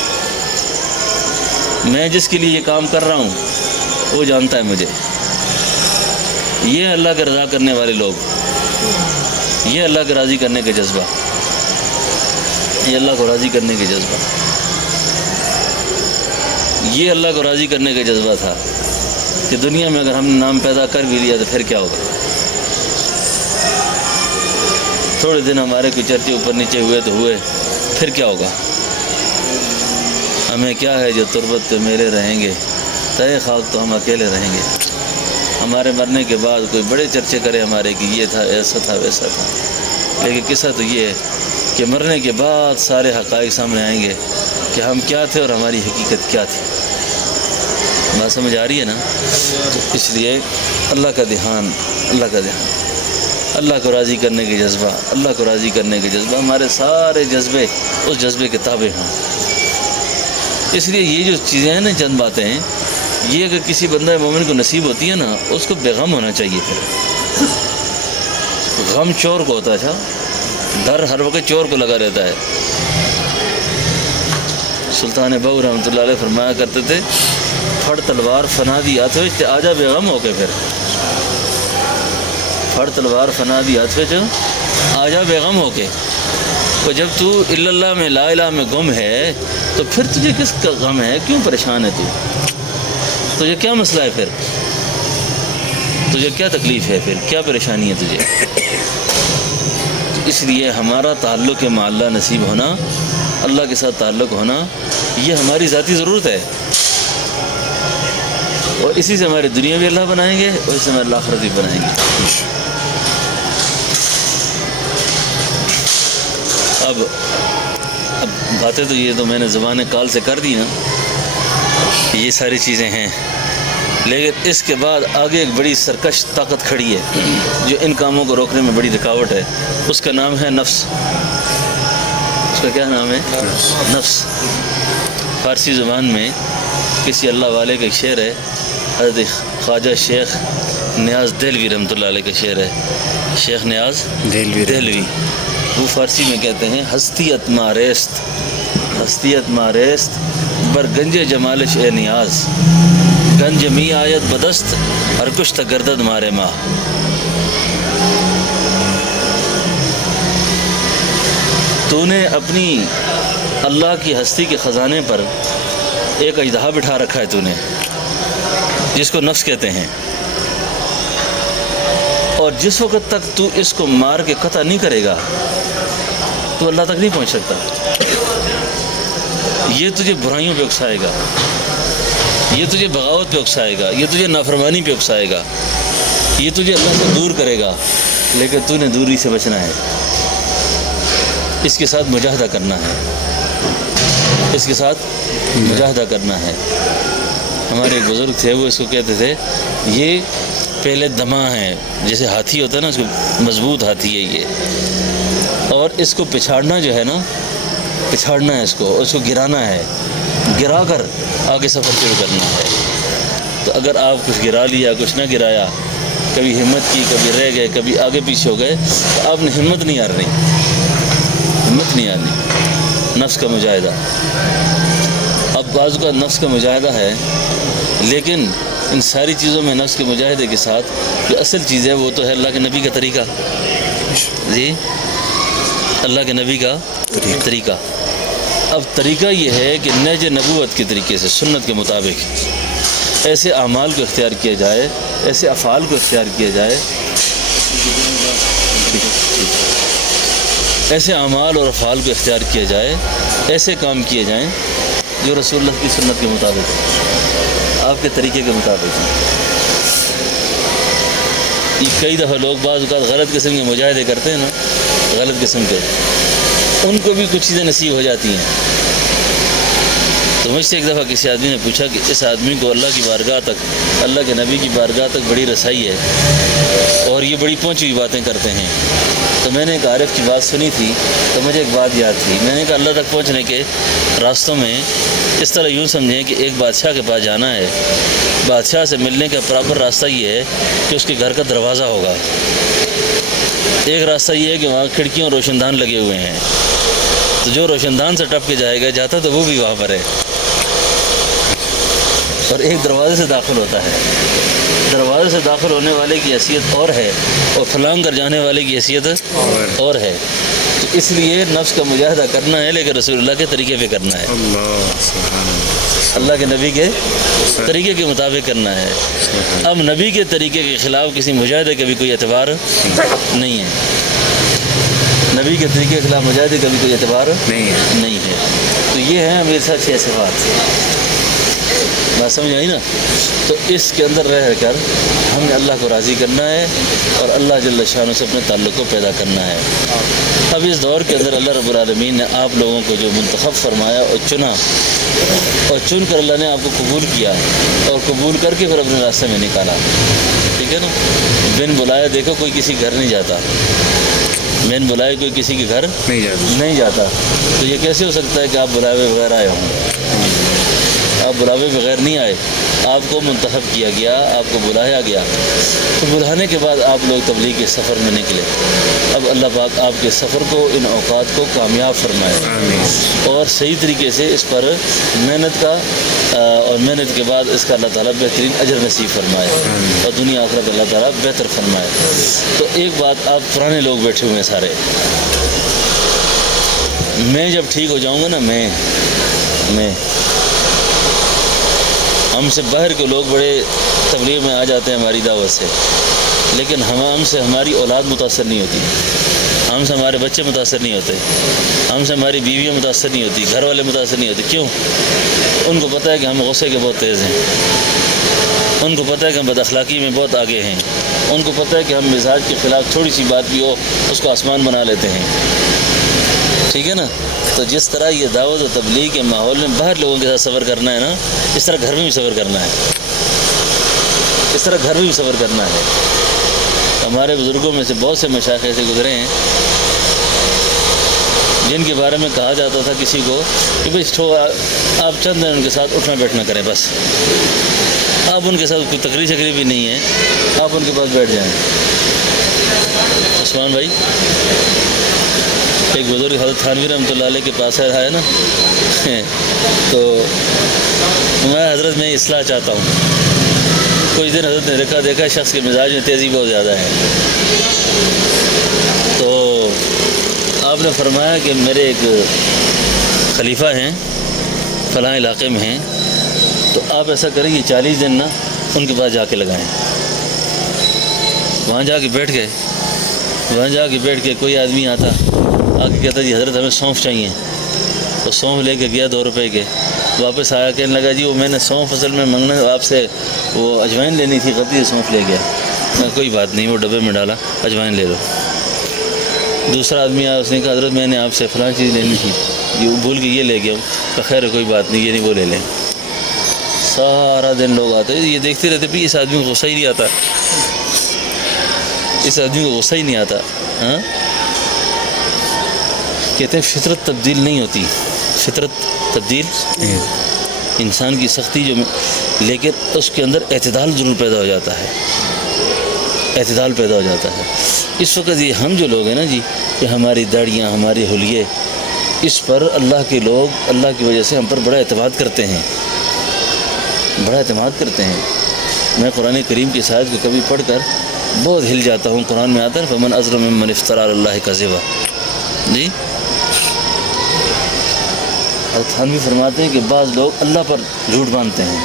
میں جس کے لیے یہ کام کر رہا ہوں وہ جانتا ہے مجھے۔ یہ اللہ کا رضا کرنے والے لوگ، یہ اللہ کو راضی کرنے کا جذبہ، یہ اللہ کو راضی کرنے کا جذبہ، یہ اللہ کو راضی کرنے کا جذبہ تھا کہ دنیا میں اگر ہم نے نام پیدا کر بھی لیا تو پھر کیا ہوگا؟ تھوڑے دن ہمارے کوئی چرچے اوپر نیچے ہوئے تو ہوئے، پھر کیا ہوگا؟ ہمیں کیا ہے جو تربت پہ میرے رہیں گے، تہے خاک تو ہم اکیلے رہیں گے۔ ہمارے مرنے کے بعد کوئی بڑے چرچے کرے ہمارے کہ یہ تھا، ایسا تھا، ویسا تھا، لیکن قصہ تو یہ ہے کہ مرنے کے بعد سارے حقائق سامنے آئیں گے کہ ہم کیا تھے اور ہماری حقیقت کیا تھی۔ بات سمجھ آ رہی ہے نا؟ تو اس لیے اللہ کا دھیان، اللہ کا دھیان، اللہ کو راضی کرنے کے جذبہ، اللہ کو راضی کرنے کے جذبہ، ہمارے سارے جذبے اس جذبے کے تابع ہوں۔ اس لیے یہ جو چیزیں ہیں نا، چند باتیں ہیں، یہ اگر کسی بندہ مومن کو نصیب ہوتی ہے نا، اس کو بیغم ہونا چاہیے۔ پھر غم چور کو ہوتا ہے، اچھا ڈر ہر وقت چور کو لگا رہتا ہے۔ سلطان بہو رحمۃ اللہ علیہ فرمایا کرتے تھے پھڑ تلوار فنا دی ہاتھ وچ تے آجا بیغم ہو کے، پھر پھڑ تلوار فنا دی ہاتھ وچ آجا بیغم ہو کے۔ تو جب تو الا اللہ میں، لا الہ میں گم ہے تو پھر تجھے کس کا غم ہے؟ کیوں پریشان ہے تو؟ تجھے کیا مسئلہ ہے؟ پھر تجھے کیا تکلیف ہے؟ پھر کیا پریشانی ہے تجھے؟ اس لیے ہمارا تعلق مع اللہ نصیب ہونا، اللہ کے ساتھ تعلق ہونا، یہ ہماری ذاتی ضرورت ہے، اور اسی سے ہماری دنیا بھی اللہ بنائیں گے اور اس سے ہمارے آخرت بھی بنائیں گے۔ اب باتیں تو یہ تو میں نے زبان کال سے کر دی نا، یہ ساری چیزیں ہیں، لیکن اس کے بعد آگے ایک بڑی سرکش طاقت کھڑی ہے جو ان کاموں کو روکنے میں بڑی رکاوٹ ہے. اس کا نام ہے نفس. اس کا کیا نام ہے؟ نفس. فارسی زبان میں کسی اللہ والے کا ایک شعر ہے، حضرت خواجہ شیخ نیاز دہلوی رحمۃ اللہ علیہ کا شعر ہے، شیخ نیاز دہلوی. وہ فارسی میں کہتے ہیں ہستیت ماریست، ہستیت ماریست بر گنج جمالش اے نیاز، گنج می آیت بدست اور کشت گردد مارے ماں. تو نے اپنی اللہ کی ہستی کے خزانے پر ایک اژدہا بٹھا رکھا ہے تو نے، جس کو نفس کہتے ہیں، اور جس وقت تک تو اس کو مار کے قطع نہیں کرے گا تو اللہ تک نہیں پہنچ سکتا. یہ تجھے برائیوں پہ اکسائے گا، یہ تجھے بغاوت پہ اکسائے گا، یہ تجھے نافرمانی پہ اکسائے گا، یہ تجھے اللہ سے دور کرے گا، لیکن تو نے دوری سے بچنا ہے. اس کے ساتھ مجاہدہ کرنا ہے، اس کے ساتھ مجاہدہ کرنا ہے. ہمارے ایک بزرگ تھے، وہ اس کو کہتے تھے یہ پہلے دماغ ہے، جیسے ہاتھی ہوتا ہے نا، اس کو مضبوط ہاتھی ہے یہ، اور اس کو پچھاڑنا جو ہے نا، پچھاڑنا ہے اس کو گرانا ہے، گرا کر آگے سفر شروع کرنا ہے. تو اگر آپ کچھ گرا لیا، کچھ نہ گرایا، کبھی ہمت کی، کبھی رہ گئے، کبھی آگے پیچھے ہو گئے، تو آپ نے ہمت نہیں ہارنی، ہمت نہیں ہارنی. نفس کا مجاہدہ. اب بعض کا نفس کا مجاہدہ ہے، لیکن ان ساری چیزوں میں نفس کے مجاہدے کے ساتھ جو اصل چیز ہے وہ تو ہے اللہ کے نبی کا طریقہ. جی، اللہ کے نبی کا طریقہ. اب طریقہ یہ ہے کہ نہج نبوت کے طریقے سے، سنت کے مطابق ایسے اعمال کو اختیار کیا جائے، ایسے افعال کو اختیار کیا جائے، ایسے اعمال اور افعال کو اختیار کیا جائے، ایسے کام کیے جائیں جو رسول اللہ کی سنت کے مطابق ہیں، آپ کے طریقے کے مطابق ہیں. یہ کئی دفعہ لوگ بعض اوقات غلط قسم کے مجاہدے کرتے ہیں نا، غلط قسم کے، ان کو بھی کچھ چیزیں نصیب ہو جاتی ہیں. تو مجھ سے ایک دفعہ کسی آدمی نے پوچھا کہ اس آدمی کو اللہ کی بارگاہ تک، اللہ کے نبی کی بارگاہ تک بڑی رسائی ہے اور یہ بڑی پہنچی ہوئی باتیں کرتے ہیں. تو میں نے ایک عارف کی بات سنی تھی، تو مجھے ایک بات یاد تھی. میں نے کہا اللہ تک پہنچنے کے راستوں میں اس طرح یوں سمجھیں کہ ایک بادشاہ کے پاس جانا ہے، بادشاہ سے ملنے کا پراپر راستہ یہ ہے کہ اس کے گھر کا دروازہ ہوگا. ایک راستہ یہ ہے کہ وہاں کھڑکیوں اور روشن دان لگے ہوئے ہیں، تو جو روشن دان سے ٹپ کے جائے گا جاتا تو وہ بھی وہاں پر ہے. اور ایک دروازے سے داخل ہوتا ہے، دروازے سے داخل ہونے والے کی حیثیت اور ہے، اور پھلانگ کر جانے والے کی حیثیت اور ہے. تو اس لیے نفس کا مجاہدہ کرنا ہے، لیکن رسول اللہ کے طریقے پہ کرنا ہے، اللہ کے نبی کے طریقے کے مطابق کرنا ہے. اب نبی کے طریقے کے خلاف کسی مجاہدے کا بھی کوئی اعتبار نہیں ہے، نبی کے طریقے کے خلاف مجاہدے کا بھی کوئی اعتبار نہیں ہے. تو یہ ہیں میرے ساتھ 6 صفات. بات سمجھ آئی نا؟ تو اس کے اندر رہ کر ہم نے اللہ کو راضی کرنا ہے اور اللہ جل شانہ سے اپنے تعلق کو پیدا کرنا ہے. اب اس دور کے اندر اللہ رب العالمین نے آپ لوگوں کو جو منتخب فرمایا اور چنا، اور چن کر اللہ نے آپ کو قبول کیا اور قبول کر کے پھر اپنے راستے میں نکالا. ٹھیک ہے نا؟ بن بلائے دیکھو کوئی کسی گھر نہیں جاتا، بن بلائے کوئی کسی کے گھر نہیں جاتا. تو یہ کیسے ہو سکتا ہے کہ آپ بلائے بغیر آئے ہوں؟ آپ بلاوے بغیر نہیں آئے، آپ کو منتخب کیا گیا، آپ کو بلایا گیا. تو بلانے کے بعد آپ لوگ تبلیغ کے سفر میں نکلے. اب اللہ پاک آپ کے سفر کو، ان اوقات کو کامیاب فرمائے اور صحیح طریقے سے اس پر محنت کا، اور محنت کے بعد اس کا اللہ تعالیٰ بہترین اجر نصیب فرمائے اور دنیا آخرت اللہ تعالیٰ بہتر فرمائے. تو ایک بات، آپ پرانے لوگ بیٹھے ہوئے ہیں سارے، میں جب ٹھیک ہو جاؤں گا نا، میں ہم سے باہر کے لوگ بڑے تبلیغ میں آ جاتے ہیں ہماری دعوت سے، لیکن ہم سے ہماری اولاد متاثر نہیں ہوتی، ہم سے ہمارے بچے متاثر نہیں ہوتے، ہم سے ہماری بیویاں متاثر نہیں ہوتی، گھر والے متاثر نہیں ہوتے. کیوں؟ ان کو پتہ ہے کہ ہم غصے کے بہت تیز ہیں، ان کو پتہ ہے کہ ہم بد اخلاقی میں بہت آگے ہیں، ان کو پتہ ہے کہ ہم مزاج کے خلاف تھوڑی سی بات بھی ہو اس کو آسمان بنا لیتے ہیں. ٹھیک ہے نا. تو جس طرح یہ دعوت و تبلیغ کے ماحول میں باہر لوگوں کے ساتھ سفر کرنا ہے نا، اس طرح گھر میں بھی سفر کرنا ہے، اس طرح گھر میں بھی سفر کرنا ہے. ہمارے بزرگوں میں سے بہت سے مشائخ ایسے گزرے ہیں جن کے بارے میں کہا جاتا تھا کسی کو کہ بھائی آپ چند دن ان کے ساتھ اٹھنا بیٹھنا کریں، بس آپ ان کے ساتھ کوئی تقریر شکری بھی نہیں ہے، آپ ان کے پاس بیٹھ جائیں. عثمان بھائی ایک بزرگ حضرت تھانوی رحمۃ اللہ علیہ کے پاس ہے نا تو حضرت میں اصلاح چاہتا ہوں. کچھ دن حضرت نے دیکھا شخص کے مزاج میں تیزی بہت زیادہ ہے، تو آپ نے فرمایا کہ میرے ایک خلیفہ ہیں فلاں علاقے میں ہیں، تو آپ ایسا کریں کہ 40 دن نا ان کے پاس جا کے لگائیں. وہاں جا کے بیٹھ کے کوئی آدمی آتا آ کے کہتا جی حضرت ہمیں سونف چاہیے، تو سونف لے کے گیا 2 روپے کے، واپس آیا کہنے لگا جی وہ میں نے سونف اصل میں منگنا آپ سے وہ اجوائن لینی تھی، غلطی سے سونف لے گیا. کوئی بات نہیں، وہ ڈبے میں ڈالا، اجوائن لے لو. دوسرا آدمی آیا، اس نے کہا حضرت میں نے آپ سے فلاں چیز لینی تھی، یہ بھول کے یہ لے گیا ہوں. خیر کوئی بات نہیں، یہ نہیں وہ لے لیں. سارا دن لوگ آتے یہ دیکھتے رہتے بھی اس آدمی کو غصہ ہی نہیں آتا، اس آدمی کو غصہ ہی نہیں آتا. ہاں کہتے ہیں فطرت تبدیل نہیں ہوتی، فطرت تبدیل انسان کی سختی جو لیکن اس کے اندر اعتدال ضرور پیدا ہو جاتا ہے، اعتدال پیدا ہو جاتا ہے. اس وقت یہ ہم جو لوگ ہیں نا جی، کہ ہماری داڑیاں ہمارے حلیے، اس پر اللہ کے لوگ اللہ کی وجہ سے ہم پر بڑا اعتماد کرتے ہیں، بڑا اعتماد کرتے ہیں. میں قرآن کریم کی آیت کو کبھی پڑھ کر بہت ہل جاتا ہوں. قرآن میں آتا ہے فمن اظلم ممن افترى علی اللہ کذبا. جی تھانوی فرماتے ہیں کہ بعض لوگ اللہ پر جھوٹ باندھتے ہیں،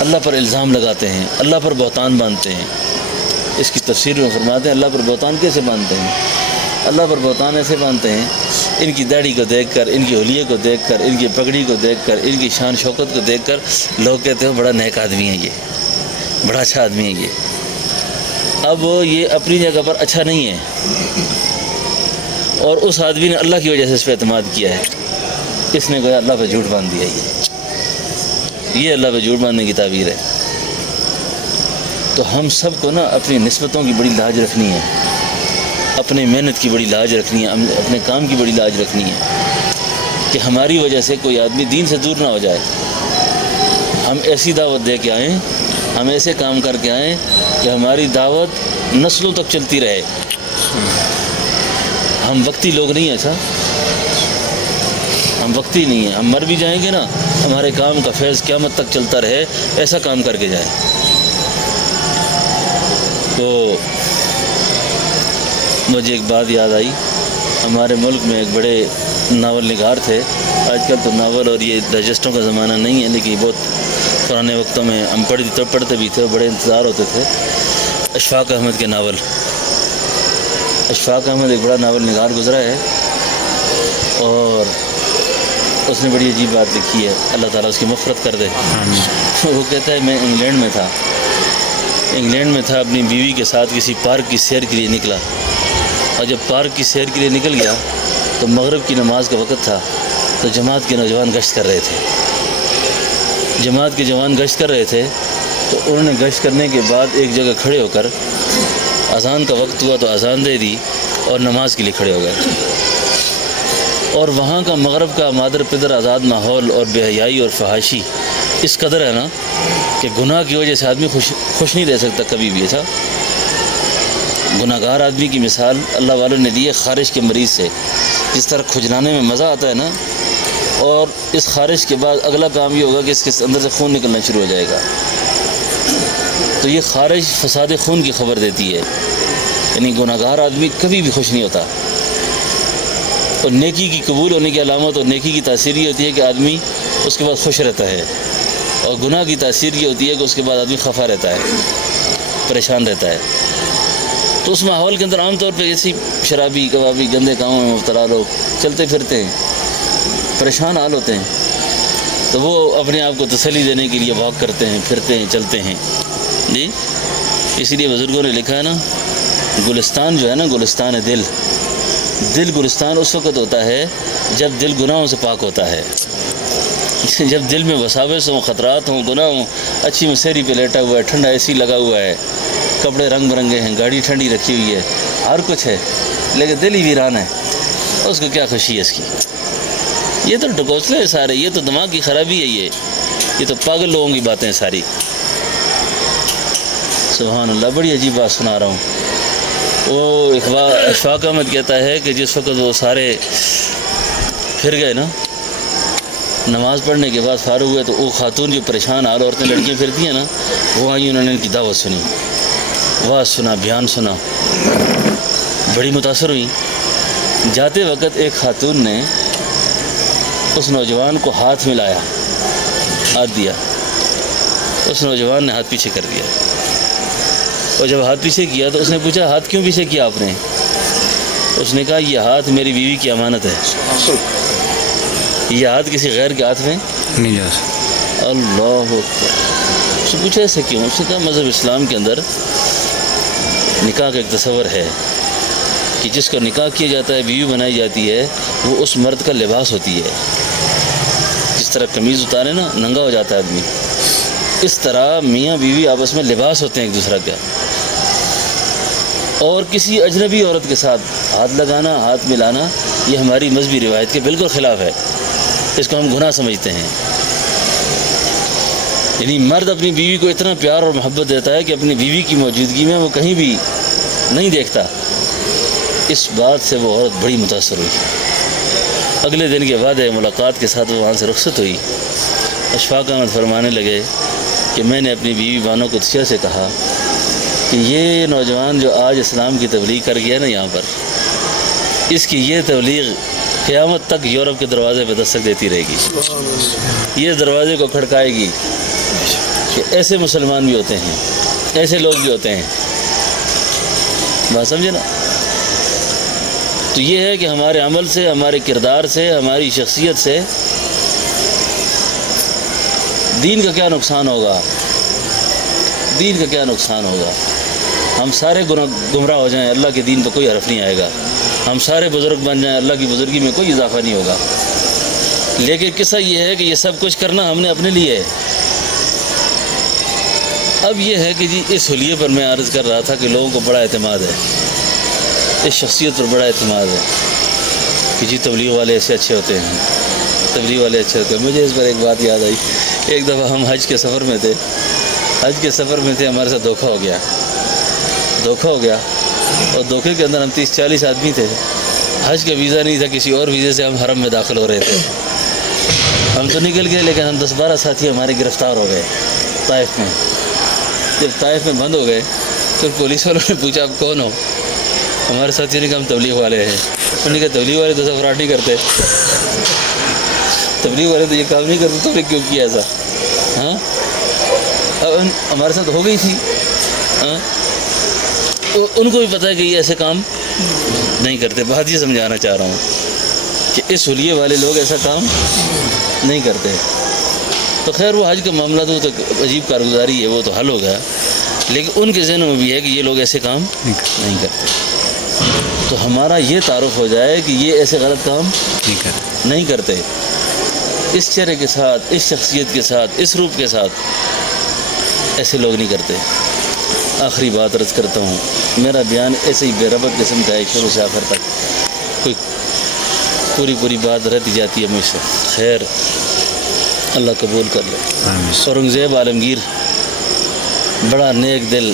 اللہ پر الزام لگاتے ہیں، اللہ پر بہتان باندھتے ہیں. اس کی تفسیر میں فرماتے ہیں اللہ پر بہتان کیسے باندھتے ہیں؟ اللہ پر بہتان ایسے باندھتے ہیں ان کی داڑھی کو دیکھ کر، ان کی حلیے کو دیکھ کر، ان کی پگڑی کو دیکھ کر، ان کی شان شوکت کو دیکھ کر لوگ کہتے ہیں بڑا نیک آدمی ہے، یہ بڑا اچھا آدمی ہے یہ. اب یہ اپنی جگہ پر اچھا نہیں ہے، اور اس آدمی نے اللہ کی وجہ سے اس پہ اعتماد کیا ہے، اس نے گویا اللہ پہ جھوٹ باندھ دیا. یہ اللہ پہ جھوٹ باندھنے کی تعبیر ہے. تو ہم سب کو نا اپنی نسبتوں کی بڑی لاج رکھنی ہے، اپنے محنت کی بڑی لاج رکھنی ہے، اپنے کام کی بڑی لاج رکھنی ہے کہ ہماری وجہ سے کوئی آدمی دین سے دور نہ ہو جائے. ہم ایسی دعوت دے کے آئیں، ہم ایسے کام کر کے آئیں کہ ہماری دعوت نسلوں تک چلتی رہے. ہم وقتی لوگ نہیں ہیں، اچھا ہم وقتی نہیں ہیں، ہم مر بھی جائیں گے نا ہمارے کام کا فیض قیامت تک چلتا رہے، ایسا کام کر کے جائیں. تو مجھے ایک بات یاد آئی، ہمارے ملک میں ایک بڑے ناول نگار تھے. آج کل تو ناول اور یہ ڈائجسٹوں کا زمانہ نہیں ہے، لیکن بہت پرانے وقتوں میں ہم پڑھتے بھی تھے، بڑے انتظار ہوتے تھے. اشفاق احمد کے ناول، اشفاق احمد ایک بڑا ناول نگار گزرا ہے، اور اس نے بڑی عجیب بات لکھی ہے، اللہ تعالیٰ اس کی مغفرت کر دے. وہ کہتا ہے میں انگلینڈ میں تھا اپنی بیوی کے ساتھ کسی پارک کی سیر کے لیے نکلا، اور جب پارک کی سیر کے لیے نکل گیا تو مغرب کی نماز کا وقت تھا. تو جماعت کے نوجوان گشت کر رہے تھے، جماعت کے جوان گشت کر رہے تھے. تو انہوں نے گشت کرنے کے بعد ایک جگہ کھڑے ہو کر اذان کا وقت ہوا تو اذان دے دی اور نماز کے لیے کھڑے ہو گئے. اور وہاں کا مغرب کا مادر پدر آزاد ماحول اور بے حیائی اور فحاشی اس قدر ہے نا کہ گناہ کی وجہ سے آدمی خوش نہیں رہ سکتا کبھی بھی. ایسا گناہ گار آدمی کی مثال اللہ والوں نے دی ہے خارش کے مریض سے. جس طرح کھجلانے میں مزہ آتا ہے نا، اور اس خارش کے بعد اگلا کام یہ ہوگا کہ اس کے اندر سے خون نکلنا شروع ہو جائے گا. تو یہ خارش فساد خون کی خبر دیتی ہے، یعنی گناہ گار آدمی کبھی بھی خوش نہیں ہوتا. اور نیکی کی قبول ہونے کی علامت اور نیکی کی تاثیر یہ ہوتی ہے کہ آدمی اس کے بعد خوش رہتا ہے، اور گناہ کی تاثیر یہ ہوتی ہے کہ اس کے بعد آدمی خفا رہتا ہے، پریشان رہتا ہے. تو اس ماحول کے اندر عام طور پہ ایسی شرابی کبابی گندے کاموں میں مبتلا لوگ چلتے پھرتے ہیں، پریشان حال ہوتے ہیں. تو وہ اپنے آپ کو تسلی دینے کے لیے واک کرتے ہیں، پھرتے ہیں، چلتے ہیں. جی اسی لیے بزرگوں نے لکھا ہے نا، گلستان جو ہے نا، گلستان دل، دل گلستان اس وقت ہوتا ہے جب دل گناہوں سے پاک ہوتا ہے، جب دل میں وساوس ہوں، خطرات ہوں، گناہ ہوں، اچھی مسیری پہ لیٹا ہوا ہے، ٹھنڈا اے سی لگا ہوا ہے، کپڑے رنگ برنگے ہیں، گاڑی ٹھنڈی رکھی ہوئی ہے، ہر کچھ ہے، لیکن دل ہی ویران ہے، اس کو کیا خوشی ہے اس کی؟ یہ تو ڈکوسلے ہیں سارے، یہ تو دماغ کی خرابی ہے، یہ تو پاگل لوگوں کی باتیں ہیں ساری۔ سبحان اللہ، بڑی عجیب بات سنا رہا ہوں۔ وہ اشفاق احمد کہتا ہے کہ جس وقت وہ سارے پھر گئے نا، نماز پڑھنے کے بعد فارغ ہوئے، تو وہ خاتون جو پریشان حال عورتیں لڑکیاں پھرتی ہیں نا، وہ آئی، انہوں نے ان کی دعوت سنی، واز سنا، بیان سنا، بڑی متاثر ہوئی۔ جاتے وقت ایک خاتون نے اس نوجوان کو ہاتھ ملایا، ہاتھ دیا، اس نوجوان نے ہاتھ پیچھے کر دیا، اور جب ہاتھ پیچھے کیا تو اس نے پوچھا ہاتھ کیوں پیچھے کیا آپ نے؟ اس نے کہا یہ ہاتھ میری بیوی کی امانت ہے، یہ ہاتھ کسی غیر کے ہاتھ میں نہیں جا سکتا۔ اللہ اکبر۔ اس سے پوچھا ایسے کیوں؟ اس نے کہا مذہب اسلام کے اندر نکاح کا ایک تصور ہے کہ جس کو نکاح کیا جاتا ہے، بیوی بنائی جاتی ہے، وہ اس مرد کا لباس ہوتی ہے۔ جس طرح قمیض اتارے نا ننگا ہو جاتا ہے آدمی، اس طرح میاں بیوی آپس میں لباس ہوتے ہیں ایک دوسرے کا، اور کسی اجنبی عورت کے ساتھ ہاتھ لگانا، ہاتھ ملانا، یہ ہماری مذہبی روایت کے بالکل خلاف ہے، اس کو ہم گناہ سمجھتے ہیں۔ یعنی مرد اپنی بیوی کو اتنا پیار اور محبت دیتا ہے کہ اپنی بیوی کی موجودگی میں وہ کہیں بھی نہیں دیکھتا۔ اس بات سے وہ عورت بڑی متاثر ہوئی۔ اگلے دن کے بعد ملاقات کے ساتھ وہ وہاں سے رخصت ہوئی۔ اشفاق احمد فرمانے لگے کہ میں نے اپنی بیوی بانو قدسیہ سے کہا کہ یہ نوجوان جو آج اسلام کی تبلیغ کر گیا نا یہاں پر، اس کی یہ تبلیغ قیامت تک یورپ کے دروازے پہ دستک دیتی رہے گی، یہ دروازے کو کھڑکائے گی کہ ایسے مسلمان بھی ہوتے ہیں، ایسے لوگ بھی ہوتے ہیں۔ بات سمجھے نا؟ تو یہ ہے کہ ہمارے عمل سے، ہمارے کردار سے، ہماری شخصیت سے دین کا کیا نقصان ہوگا، دین کا کیا نقصان ہوگا۔ ہم سارے گمراہ ہو جائیں، اللہ کے دین پہ کوئی حرف نہیں آئے گا، ہم سارے بزرگ بن جائیں، اللہ کی بزرگی میں کوئی اضافہ نہیں ہوگا۔ لیکن قصہ یہ ہے کہ یہ سب کچھ کرنا ہم نے اپنے لیے ہے۔ اب یہ ہے کہ جی اس حلیے پر میں عرض کر رہا تھا کہ لوگوں کو بڑا اعتماد ہے، اس شخصیت پر بڑا اعتماد ہے کہ جی تبلیغ والے ایسے اچھے ہوتے ہیں، تبلیغ والے اچھے ہوتے ہیں۔ مجھے اس پر ایک بات یاد آئی، ایک دفعہ ہم حج کے سفر میں تھے، ہمارے ساتھ دھوکہ ہو گیا، اور دھوکے کے اندر ہم 30-40 آدمی تھے۔ حج کا ویزا نہیں تھا، کسی اور ویزے سے ہم حرم میں داخل ہو رہے تھے۔ ہم تو نکل گئے، لیکن ہم 10-12 ساتھی ہمارے گرفتار ہو گئے طائف میں۔ جب طائف میں بند ہو گئے تو پولیس والوں نے پوچھا آپ کون ہو؟ ہمارے ساتھی نے کہا ہم تبلیغ والے ہیں۔ انہوں نے کہا تبلیغ والے تو سفراٹ نہیں کرتے، تبلیغ والے تو یہ کام نہیں کرتے، تو نے کیوں کیا ایسا؟ ہاں ہمارے ساتھ ہو گئی تھی۔ ہاں ان کو بھی پتہ ہے کہ یہ ایسے کام نہیں کرتے۔ بات یہ سمجھانا چاہ رہا ہوں کہ اس حلیے والے لوگ ایسا کام نہیں کرتے۔ تو خیر وہ حج کا معاملہ تو عجیب کارگزاری ہے، وہ تو حل ہو گیا، لیکن ان کے ذہنوں میں بھی ہے کہ یہ لوگ ایسے کام نہیں کرتے۔ تو ہمارا یہ تعارف ہو جائے کہ یہ ایسے غلط کام نہیں کرتے، اس چہرے کے ساتھ، اس شخصیت کے ساتھ، اس روپ کے ساتھ ایسے لوگ نہیں کرتے۔ آخری بات عرض کرتا ہوں، میرا بیان ایسے ہی بے ربط قسم کا ہے، شروع سے آخر تک کوئی پوری بات رہتی جاتی ہے مجھ سے۔ خیر اللہ قبول کر لے۔ اورنگزیب عالمگیر بڑا نیک دل،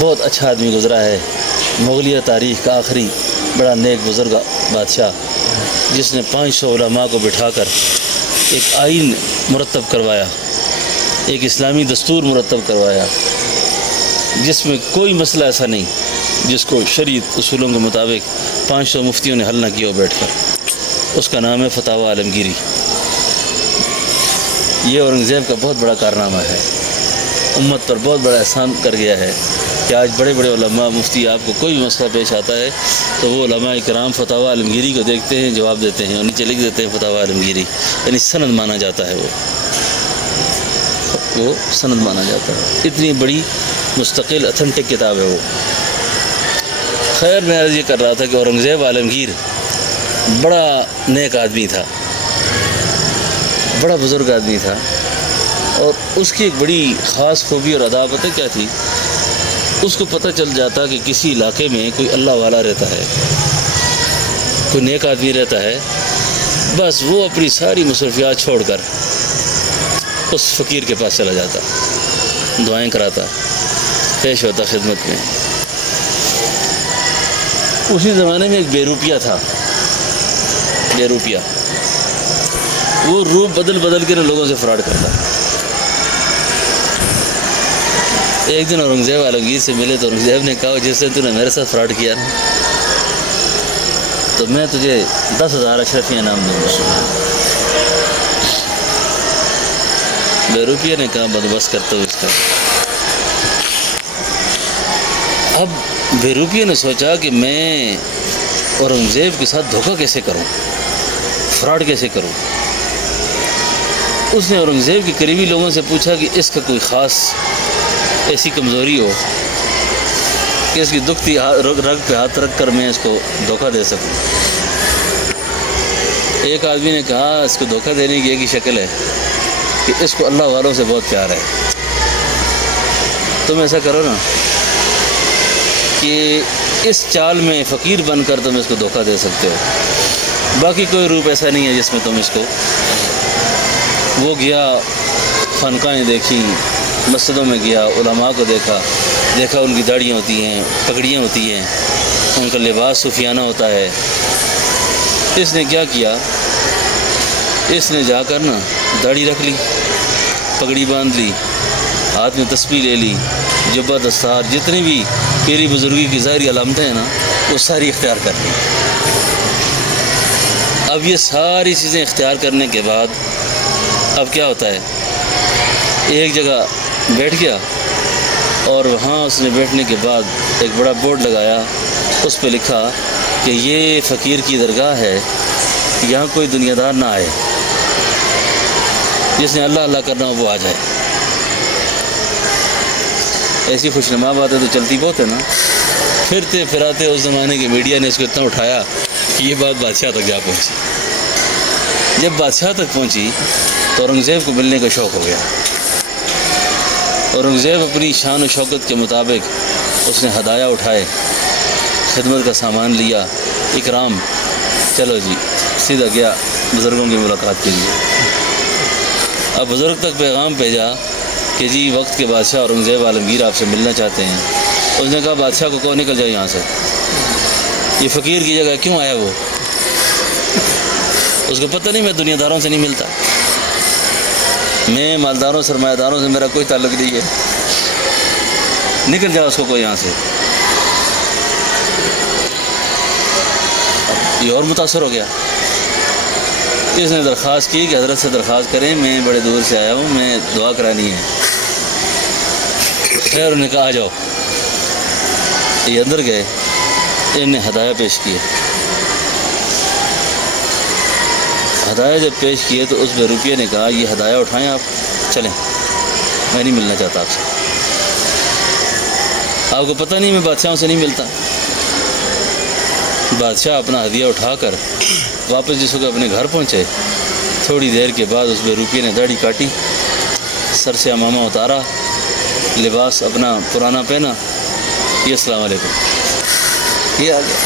بہت اچھا آدمی گزرا ہے، مغلیہ تاریخ کا آخری بڑا نیک بزرگ بادشاہ، جس نے 500 علماء کو بٹھا کر ایک آئین مرتب کروایا، ایک اسلامی دستور مرتب کروایا، جس میں کوئی مسئلہ ایسا نہیں جس کو شریعت اصولوں کے مطابق 500 مفتیوں نے حل نہ کیا ہو بیٹھ کر۔ اس کا نام ہے فتاوی عالمگیری۔ یہ اورنگزیب کا بہت بڑا کارنامہ ہے، امت پر بہت بڑا احسان کر گیا ہے کہ آج بڑے بڑے علماء مفتی، آپ کو کوئی بھی مسئلہ پیش آتا ہے تو وہ علماء کرام فتاوی عالمگیری کو دیکھتے ہیں، جواب دیتے ہیں، اور نیچے لکھ دیتے ہیں فتاوی عالمگیری، یعنی سند مانا جاتا ہے، وہ سند مانا جاتا ہے۔ اتنی بڑی مستقل اتھینٹک کتاب ہے وہ۔ خیر میں عرض یہ کر رہا تھا کہ اورنگزیب عالمگیر بڑا نیک آدمی تھا، بڑا بزرگ آدمی تھا، اور اس کی ایک بڑی خاص خوبی اور ادا پتہ کیا تھی؟ اس کو پتہ چل جاتا کہ کسی علاقے میں کوئی اللہ والا رہتا ہے، کوئی نیک آدمی رہتا ہے، بس وہ اپنی ساری مصروفیات چھوڑ کر اس فقیر کے پاس چلا جاتا، دعائیں کراتا، پیش ہوتا خدمت میں۔ اسی زمانے میں ایک بے روپیہ تھا، بے روپیہ، وہ روپ بدل بدل کے لوگوں سے فراڈ کرتا۔ ایک دن اورنگزیب عالمگیر سے ملے تو اورنگزیب نے کہا جس دن تو نے میرے ساتھ فراڈ کیا نا تو میں تجھے 10,000 اشرفی انعام دوں گا۔ بے روپیہ نے کہا بندوبست کرتا ہوں اس کا۔ اب بے روپیہ نے سوچا کہ میں اورنگزیب کے ساتھ دھوکہ کیسے کروں، فراڈ کیسے کروں۔ اس نے اورنگزیب کے قریبی لوگوں سے پوچھا کہ اس کا کوئی خاص ایسی کمزوری ہو کہ اس کی دکھتی رگ پہ ہاتھ رکھ کر میں اس کو دھوکہ دے سکوں۔ ایک آدمی نے کہا اس کو دھوکہ دینے کی ایک ہی شکل ہے کہ اس کو اللہ والوں سے بہت پیار ہے، تم ایسا کرو نا کہ اس چال میں فقیر بن کر تم اس کو دھوکہ دے سکتے ہو، باقی کوئی روپ ایسا نہیں ہے جس میں تم اس کو۔ وہ گیا، خانقاہیں دیکھی، مسجدوں میں گیا، علماء کو دیکھا ان کی داڑھیاں ہوتی ہیں، پگڑیاں ہوتی ہیں، ان کا لباس صوفیانہ ہوتا ہے۔ اس نے کیا کیا؟ اس نے جا کر نا داڑھی رکھ لی، پگڑی باندھ لی، ہاتھ میں تسبیح لے لی، جبہ دستار، جتنی بھی پیری بزرگی کی ظاہری علامتیں ہیں نا وہ ساری اختیار کر لی۔ اب یہ ساری چیزیں اختیار کرنے کے بعد اب کیا ہوتا ہے؟ ایک جگہ بیٹھ گیا اور وہاں اس نے بیٹھنے کے بعد ایک بڑا بورڈ لگایا، اس پہ لکھا کہ یہ فقیر کی درگاہ ہے، یہاں کوئی دنیا دار نہ آئے، جس نے اللہ اللہ کرنا ہو وہ آ جائے۔ ایسی خوشنما باتیں تو چلتی بہت ہے نا۔ پھرتے پھراتے اس زمانے کے میڈیا نے اس کو اتنا اٹھایا کہ یہ بات بادشاہ تک جا پہنچی۔ جب بادشاہ تک پہنچی تو اورنگزیب کو ملنے کا شوق ہو گیا۔ اورنگزیب اپنی شان و شوکت کے مطابق اس نے ہدایہ اٹھائے، خدمت کا سامان لیا، اکرام، چلو جی سیدھا گیا بزرگوں کی ملاقات کے لیے۔ اب بزرگ تک پیغام بھیجا کہ جی وقت کے بادشاہ اورنگزیب عالمگیر آپ سے ملنا چاہتے ہیں۔ اس نے کہا بادشاہ کو کہو نکل جائے یہاں سے، یہ فقیر کی جگہ کیوں آیا؟ وہ اس کو پتہ نہیں میں دنیا داروں سے نہیں ملتا، میں مالداروں سرمایہ داروں سے میرا کوئی تعلق نہیں ہے، نکل جاؤ اس کو کوئی یہاں سے۔ یہ اور متاثر ہو گیا، اس نے درخواست کی کہ حضرت سے درخواست کریں، میں بڑے دور سے آیا ہوں، میں دعا کرانی ہے۔ خیر انہوں نے کہا آ جاؤ۔ یہ اندر گئے، انہوں نے ہدایہ پیش کیے۔ ہدایہ جب پیش کیے تو اس بے روپیہ نے کہا یہ ہدایہ اٹھائیں آپ، چلیں، میں نہیں ملنا چاہتا آپ سے، آپ کو پتہ نہیں میں بادشاہوں سے نہیں ملتا۔ بادشاہ اپنا ہدیہ اٹھا کر واپس جس وقت اپنے گھر پہنچے، تھوڑی دیر کے بعد اس بے روپیہ نے داڑھی کاٹی، سر سے امامہ اتارا، لباس اپنا پرانا پہنا، یہ السلام علیکم، یہ آ گیا،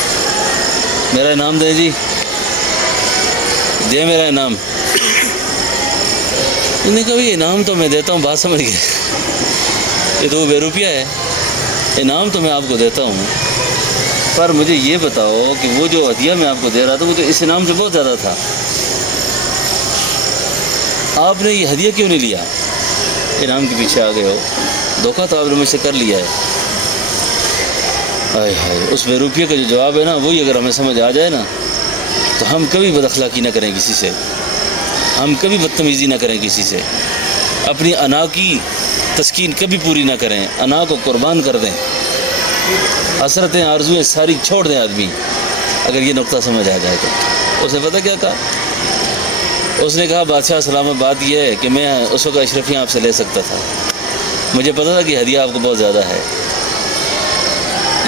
میرا انعام دے جی، دے میرا انعام۔ انہوں نے کہا یہ انعام تو میں دیتا ہوں، بات سمجھ گئے، یہ تو وہ بے روپیہ ہے، انعام تو میں آپ کو دیتا ہوں، پر مجھے یہ بتاؤ کہ وہ جو ہدیہ میں آپ کو دے رہا تھا وہ تو اس انعام سے بہت زیادہ تھا، آپ نے یہ ہدیہ کیوں نہیں لیا؟ انعام کے پیچھے آ گئے ہو، دھوکہ تو آپ نے مجھ سے کر لیا ہے۔ ہائے ہائے، اس بے روپیہ کا جو جواب ہے نا وہی اگر ہمیں سمجھ آ جائے نا تو ہم کبھی بد اخلاقی نہ کریں کسی سے، ہم کبھی بدتمیزی نہ کریں کسی سے، اپنی انا کی تسکین کبھی پوری نہ کریں، انا کو قربان کر دیں، حسرتیں آرزویں ساری چھوڑ دیں آدمی، اگر یہ نقطہ سمجھ آ جائے تو۔ اس نے پتہ کیا کہا؟ اس نے کہا بادشاہ سلام، بات یہ ہے کہ میں اس وقت اشرفیاں آپ سے لے سکتا تھا، مجھے پتہ تھا کہ ہدیہ آپ کو بہت زیادہ ہے،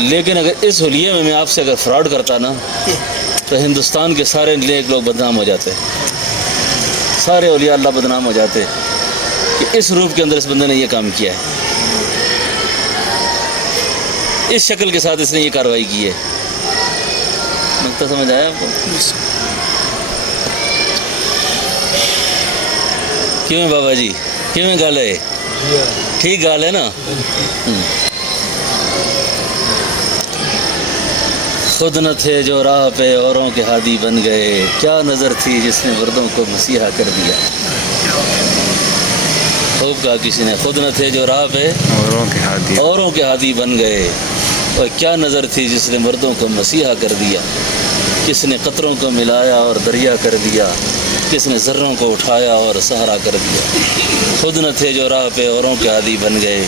لیکن اگر اس حلیے میں آپ سے اگر فراڈ کرتا نا تو ہندوستان کے سارے نیک لوگ بدنام ہو جاتے، سارے اولیاء اللہ بدنام ہو جاتے کہ اس روپ کے اندر اس بندے نے یہ کام کیا ہے، اس شکل کے ساتھ اس نے یہ کارروائی کی ہے۔ نقطہ سمجھ آیا آپ کو؟ کیوں ہے بابا جی، کیوں ہے گال ہے؟ ٹھیک گال ہے نا؟ خود نہ تھے جو راہ پہ اوروں کے ہادی بن گئے، کیا نظر تھی جس نے مردوں کو مسیحا کر دیا۔ خوب کہا کسی نے، خود نہ تھے جو راہ پہ اوروں کے ہادی بن گئے، اور کیا نظر تھی جس نے مردوں کو مسیحا کر دیا۔ کس نے قطروں کو ملایا اور دریا کر دیا، کس نے ذروں کو اٹھایا اور صحرا کر دیا۔ خود نہ تھے جو راہ پہ اوروں کے ہادی بن گئے،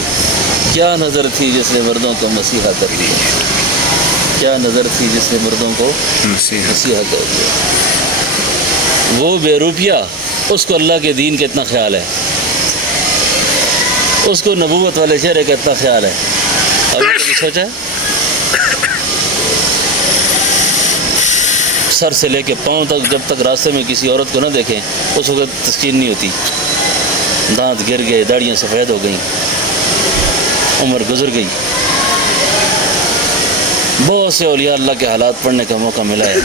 کیا نظر تھی جس نے مردوں کو مسیحا کر دیا، کیا نظر تھی جس نے مردوں کو مسیحا کر دیا۔ وہ بے روپیہ، اس کو اللہ کے دین کا اتنا خیال ہے، اس کو نبوت والے چہرے کا اتنا خیال ہے۔ ابھی کبھی سوچا ہے؟ سر سے لے کے پاؤں تک جب تک راستے میں کسی عورت کو نہ دیکھیں اس وقت تسکین نہیں ہوتی، دانت گر گئے، داڑیاں سفید ہو گئیں، عمر گزر گئی۔ بہت سے اولیاء اللہ کے حالات پڑھنے کا موقع ملا ہے،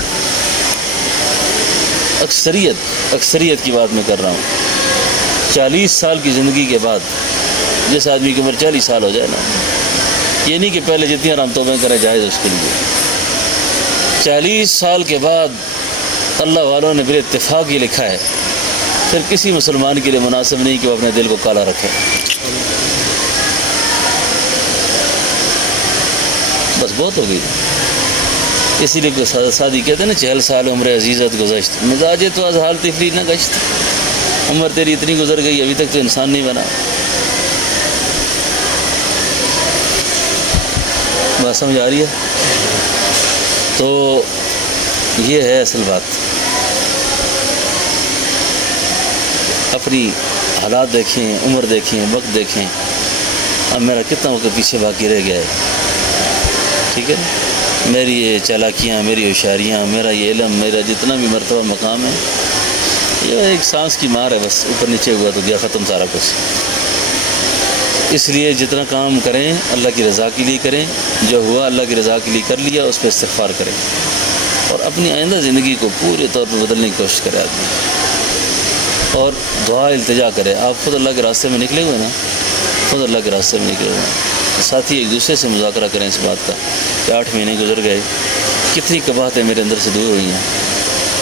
اکثریت کی بات میں کر رہا ہوں۔ 40 سال کی زندگی کے بعد جس آدمی کی عمر 40 سال ہو جائے نا، یہ نہیں کہ پہلے جتنی آرام توبہ کرے جائز اس کے لیے، 40 سال کے بعد اللہ والوں نے بال اتفاق یہ لکھا ہے، پھر کسی مسلمان کے لیے مناسب نہیں کہ وہ اپنے دل کو کالا رکھے۔ بس بہت ہو گئی، اسی لیے کوئی شادی کہتے ہیں نا 40 سال عمر عزیزت گزشت، مزاج تو از حال طفلی نہ گشت۔ عمر تیری اتنی گزر گئی، ابھی تک تو انسان نہیں بنا۔ بات سمجھ آ رہی ہے؟ تو یہ ہے اصل بات، اپنی حالات دیکھیں، عمر دیکھیں، وقت دیکھیں، اب میرا کتنا وقت پیچھے باقی رہ گیا ہے، ٹھیک ہے؟ میری یہ چالاکیاں، میری ہوشیاریاں، میرا یہ علم، میرا جتنا بھی مرتبہ مقام ہے، یہ ایک سانس کی مار ہے، بس اوپر نیچے ہوا تو گیا ختم سارا کچھ۔ اس لیے جتنا کام کریں اللہ کی رضا کے لیے کریں، جو ہوا اللہ کی رضا کے لیے کر لیا، اس پہ استغفار کریں، اور اپنی آئندہ زندگی کو پورے طور پر بدلنے کی کوشش کرے آدمی، اور دعا التجا کرے۔ آپ خود اللہ کے راستے میں نکلے ہوئے نا، خود اللہ کے راستے میں نکلے ہوئے، ساتھی ایک دوسرے سے مذاکرہ کریں اس بات کا کہ 8 مہینے گزر گئے، کتنی قباحتیں میرے اندر سے دور ہوئی ہیں،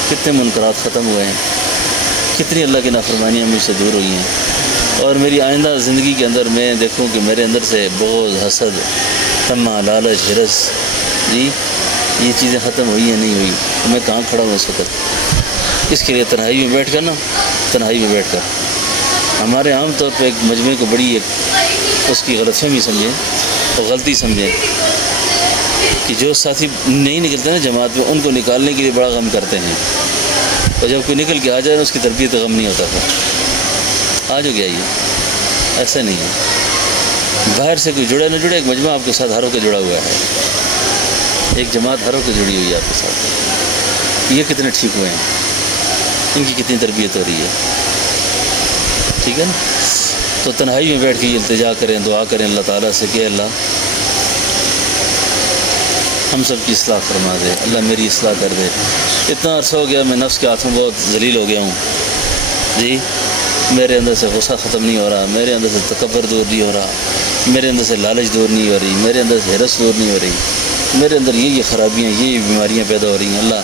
کتنے منکرات ختم ہوئے ہیں، کتنی اللہ کی نافرمانیاں مجھ سے دور ہوئی ہیں، اور میری آئندہ زندگی کے اندر میں دیکھوں کہ میرے اندر سے بغض، حسد، طمع، لالچ، ہرس، جی یہ چیزیں ختم ہوئی ہیں نہیں ہوئی، میں کہاں کھڑا ہوں اس وقت؟ اس کے لیے تنہائی میں بیٹھ کر نا، تنہائی میں بیٹھ کر ہمارے عام طور پہ ایک مجمع کو بڑی ایک اس کی غلط فہمی سمجھیں اور غلطی سمجھیں کہ جو ساتھی نہیں نکلتے نا جماعت میں، ان کو نکالنے کے لیے بڑا غم کرتے ہیں، اور جب کوئی نکل کے آ جائے نا اس کی تربیت غم نہیں ہوتا تھا، آج ہو گیا یہ، ایسا نہیں ہے۔ باہر سے کوئی جڑا نہ جڑے، ایک مجمع آپ کے ساتھ ہر ہو کے جڑا ہوا ہے، ایک جماعت ہر ہو کے جڑی ہوئی ہے آپ کے ساتھ، یہ کتنے ٹھیک ہوئے ہیں، ان کی کتنی تربیت ہو رہی ہے، ٹھیک ہے نا؟ تو تنہائی میں بیٹھ کے یہ التجا کریں، دعا کریں اللہ تعالیٰ سے کہ اللہ ہم سب کی اصلاح فرما دے، اللہ میری اصلاح کر دے۔ اتنا عرصہ ہو گیا میں نفس کے ہاتھوں بہت ذلیل ہو گیا ہوں جی، میرے اندر سے غصہ ختم نہیں ہو رہا، میرے اندر سے تکبر دور نہیں ہو رہا، میرے اندر سے لالچ دور نہیں ہو رہی، میرے اندر سے ہرس دور نہیں ہو رہی، میرے اندر یہ خرابیاں، یہ بیماریاں پیدا ہو رہی ہیں۔ اللہ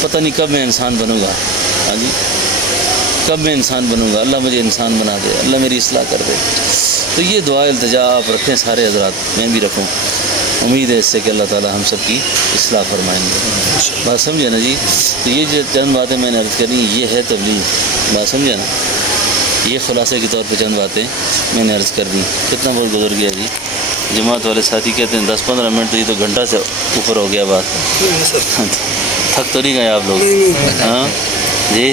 پتہ نہیں کب میں انسان بنوں گا، ہاں جی کب میں انسان بنوں گا، اللہ مجھے انسان بنا دے، اللہ میری اصلاح کر دے۔ تو یہ دعا التجا آپ رکھیں سارے حضرات، میں بھی رکھوں، امید ہے اس سے کہ اللہ تعالی ہم سب کی اصلاح فرمائیں گے۔ بات سمجھے نا جی؟ تو یہ جو چند باتیں میں نے عرض کرنی، یہ ہے تبلیغ، بات سمجھے نا؟ یہ خلاصے کے طور پہ چند باتیں میں نے عرض کر دی۔ کتنا بہت گزر گیا جی، جماعت والے ساتھی کہتے ہیں 10-15 منٹ، تو یہ تو گھنٹہ سے اوپر ہو گیا بات۔ تھک تو نہیں گئے آپ لوگ؟ ہاں جی،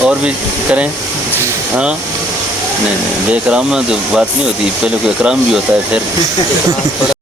اور بھی کریں؟ ہاں نہیں بے اکرام میں تو بات نہیں ہوتی، پہلے کوئی اکرام بھی ہوتا ہے پھر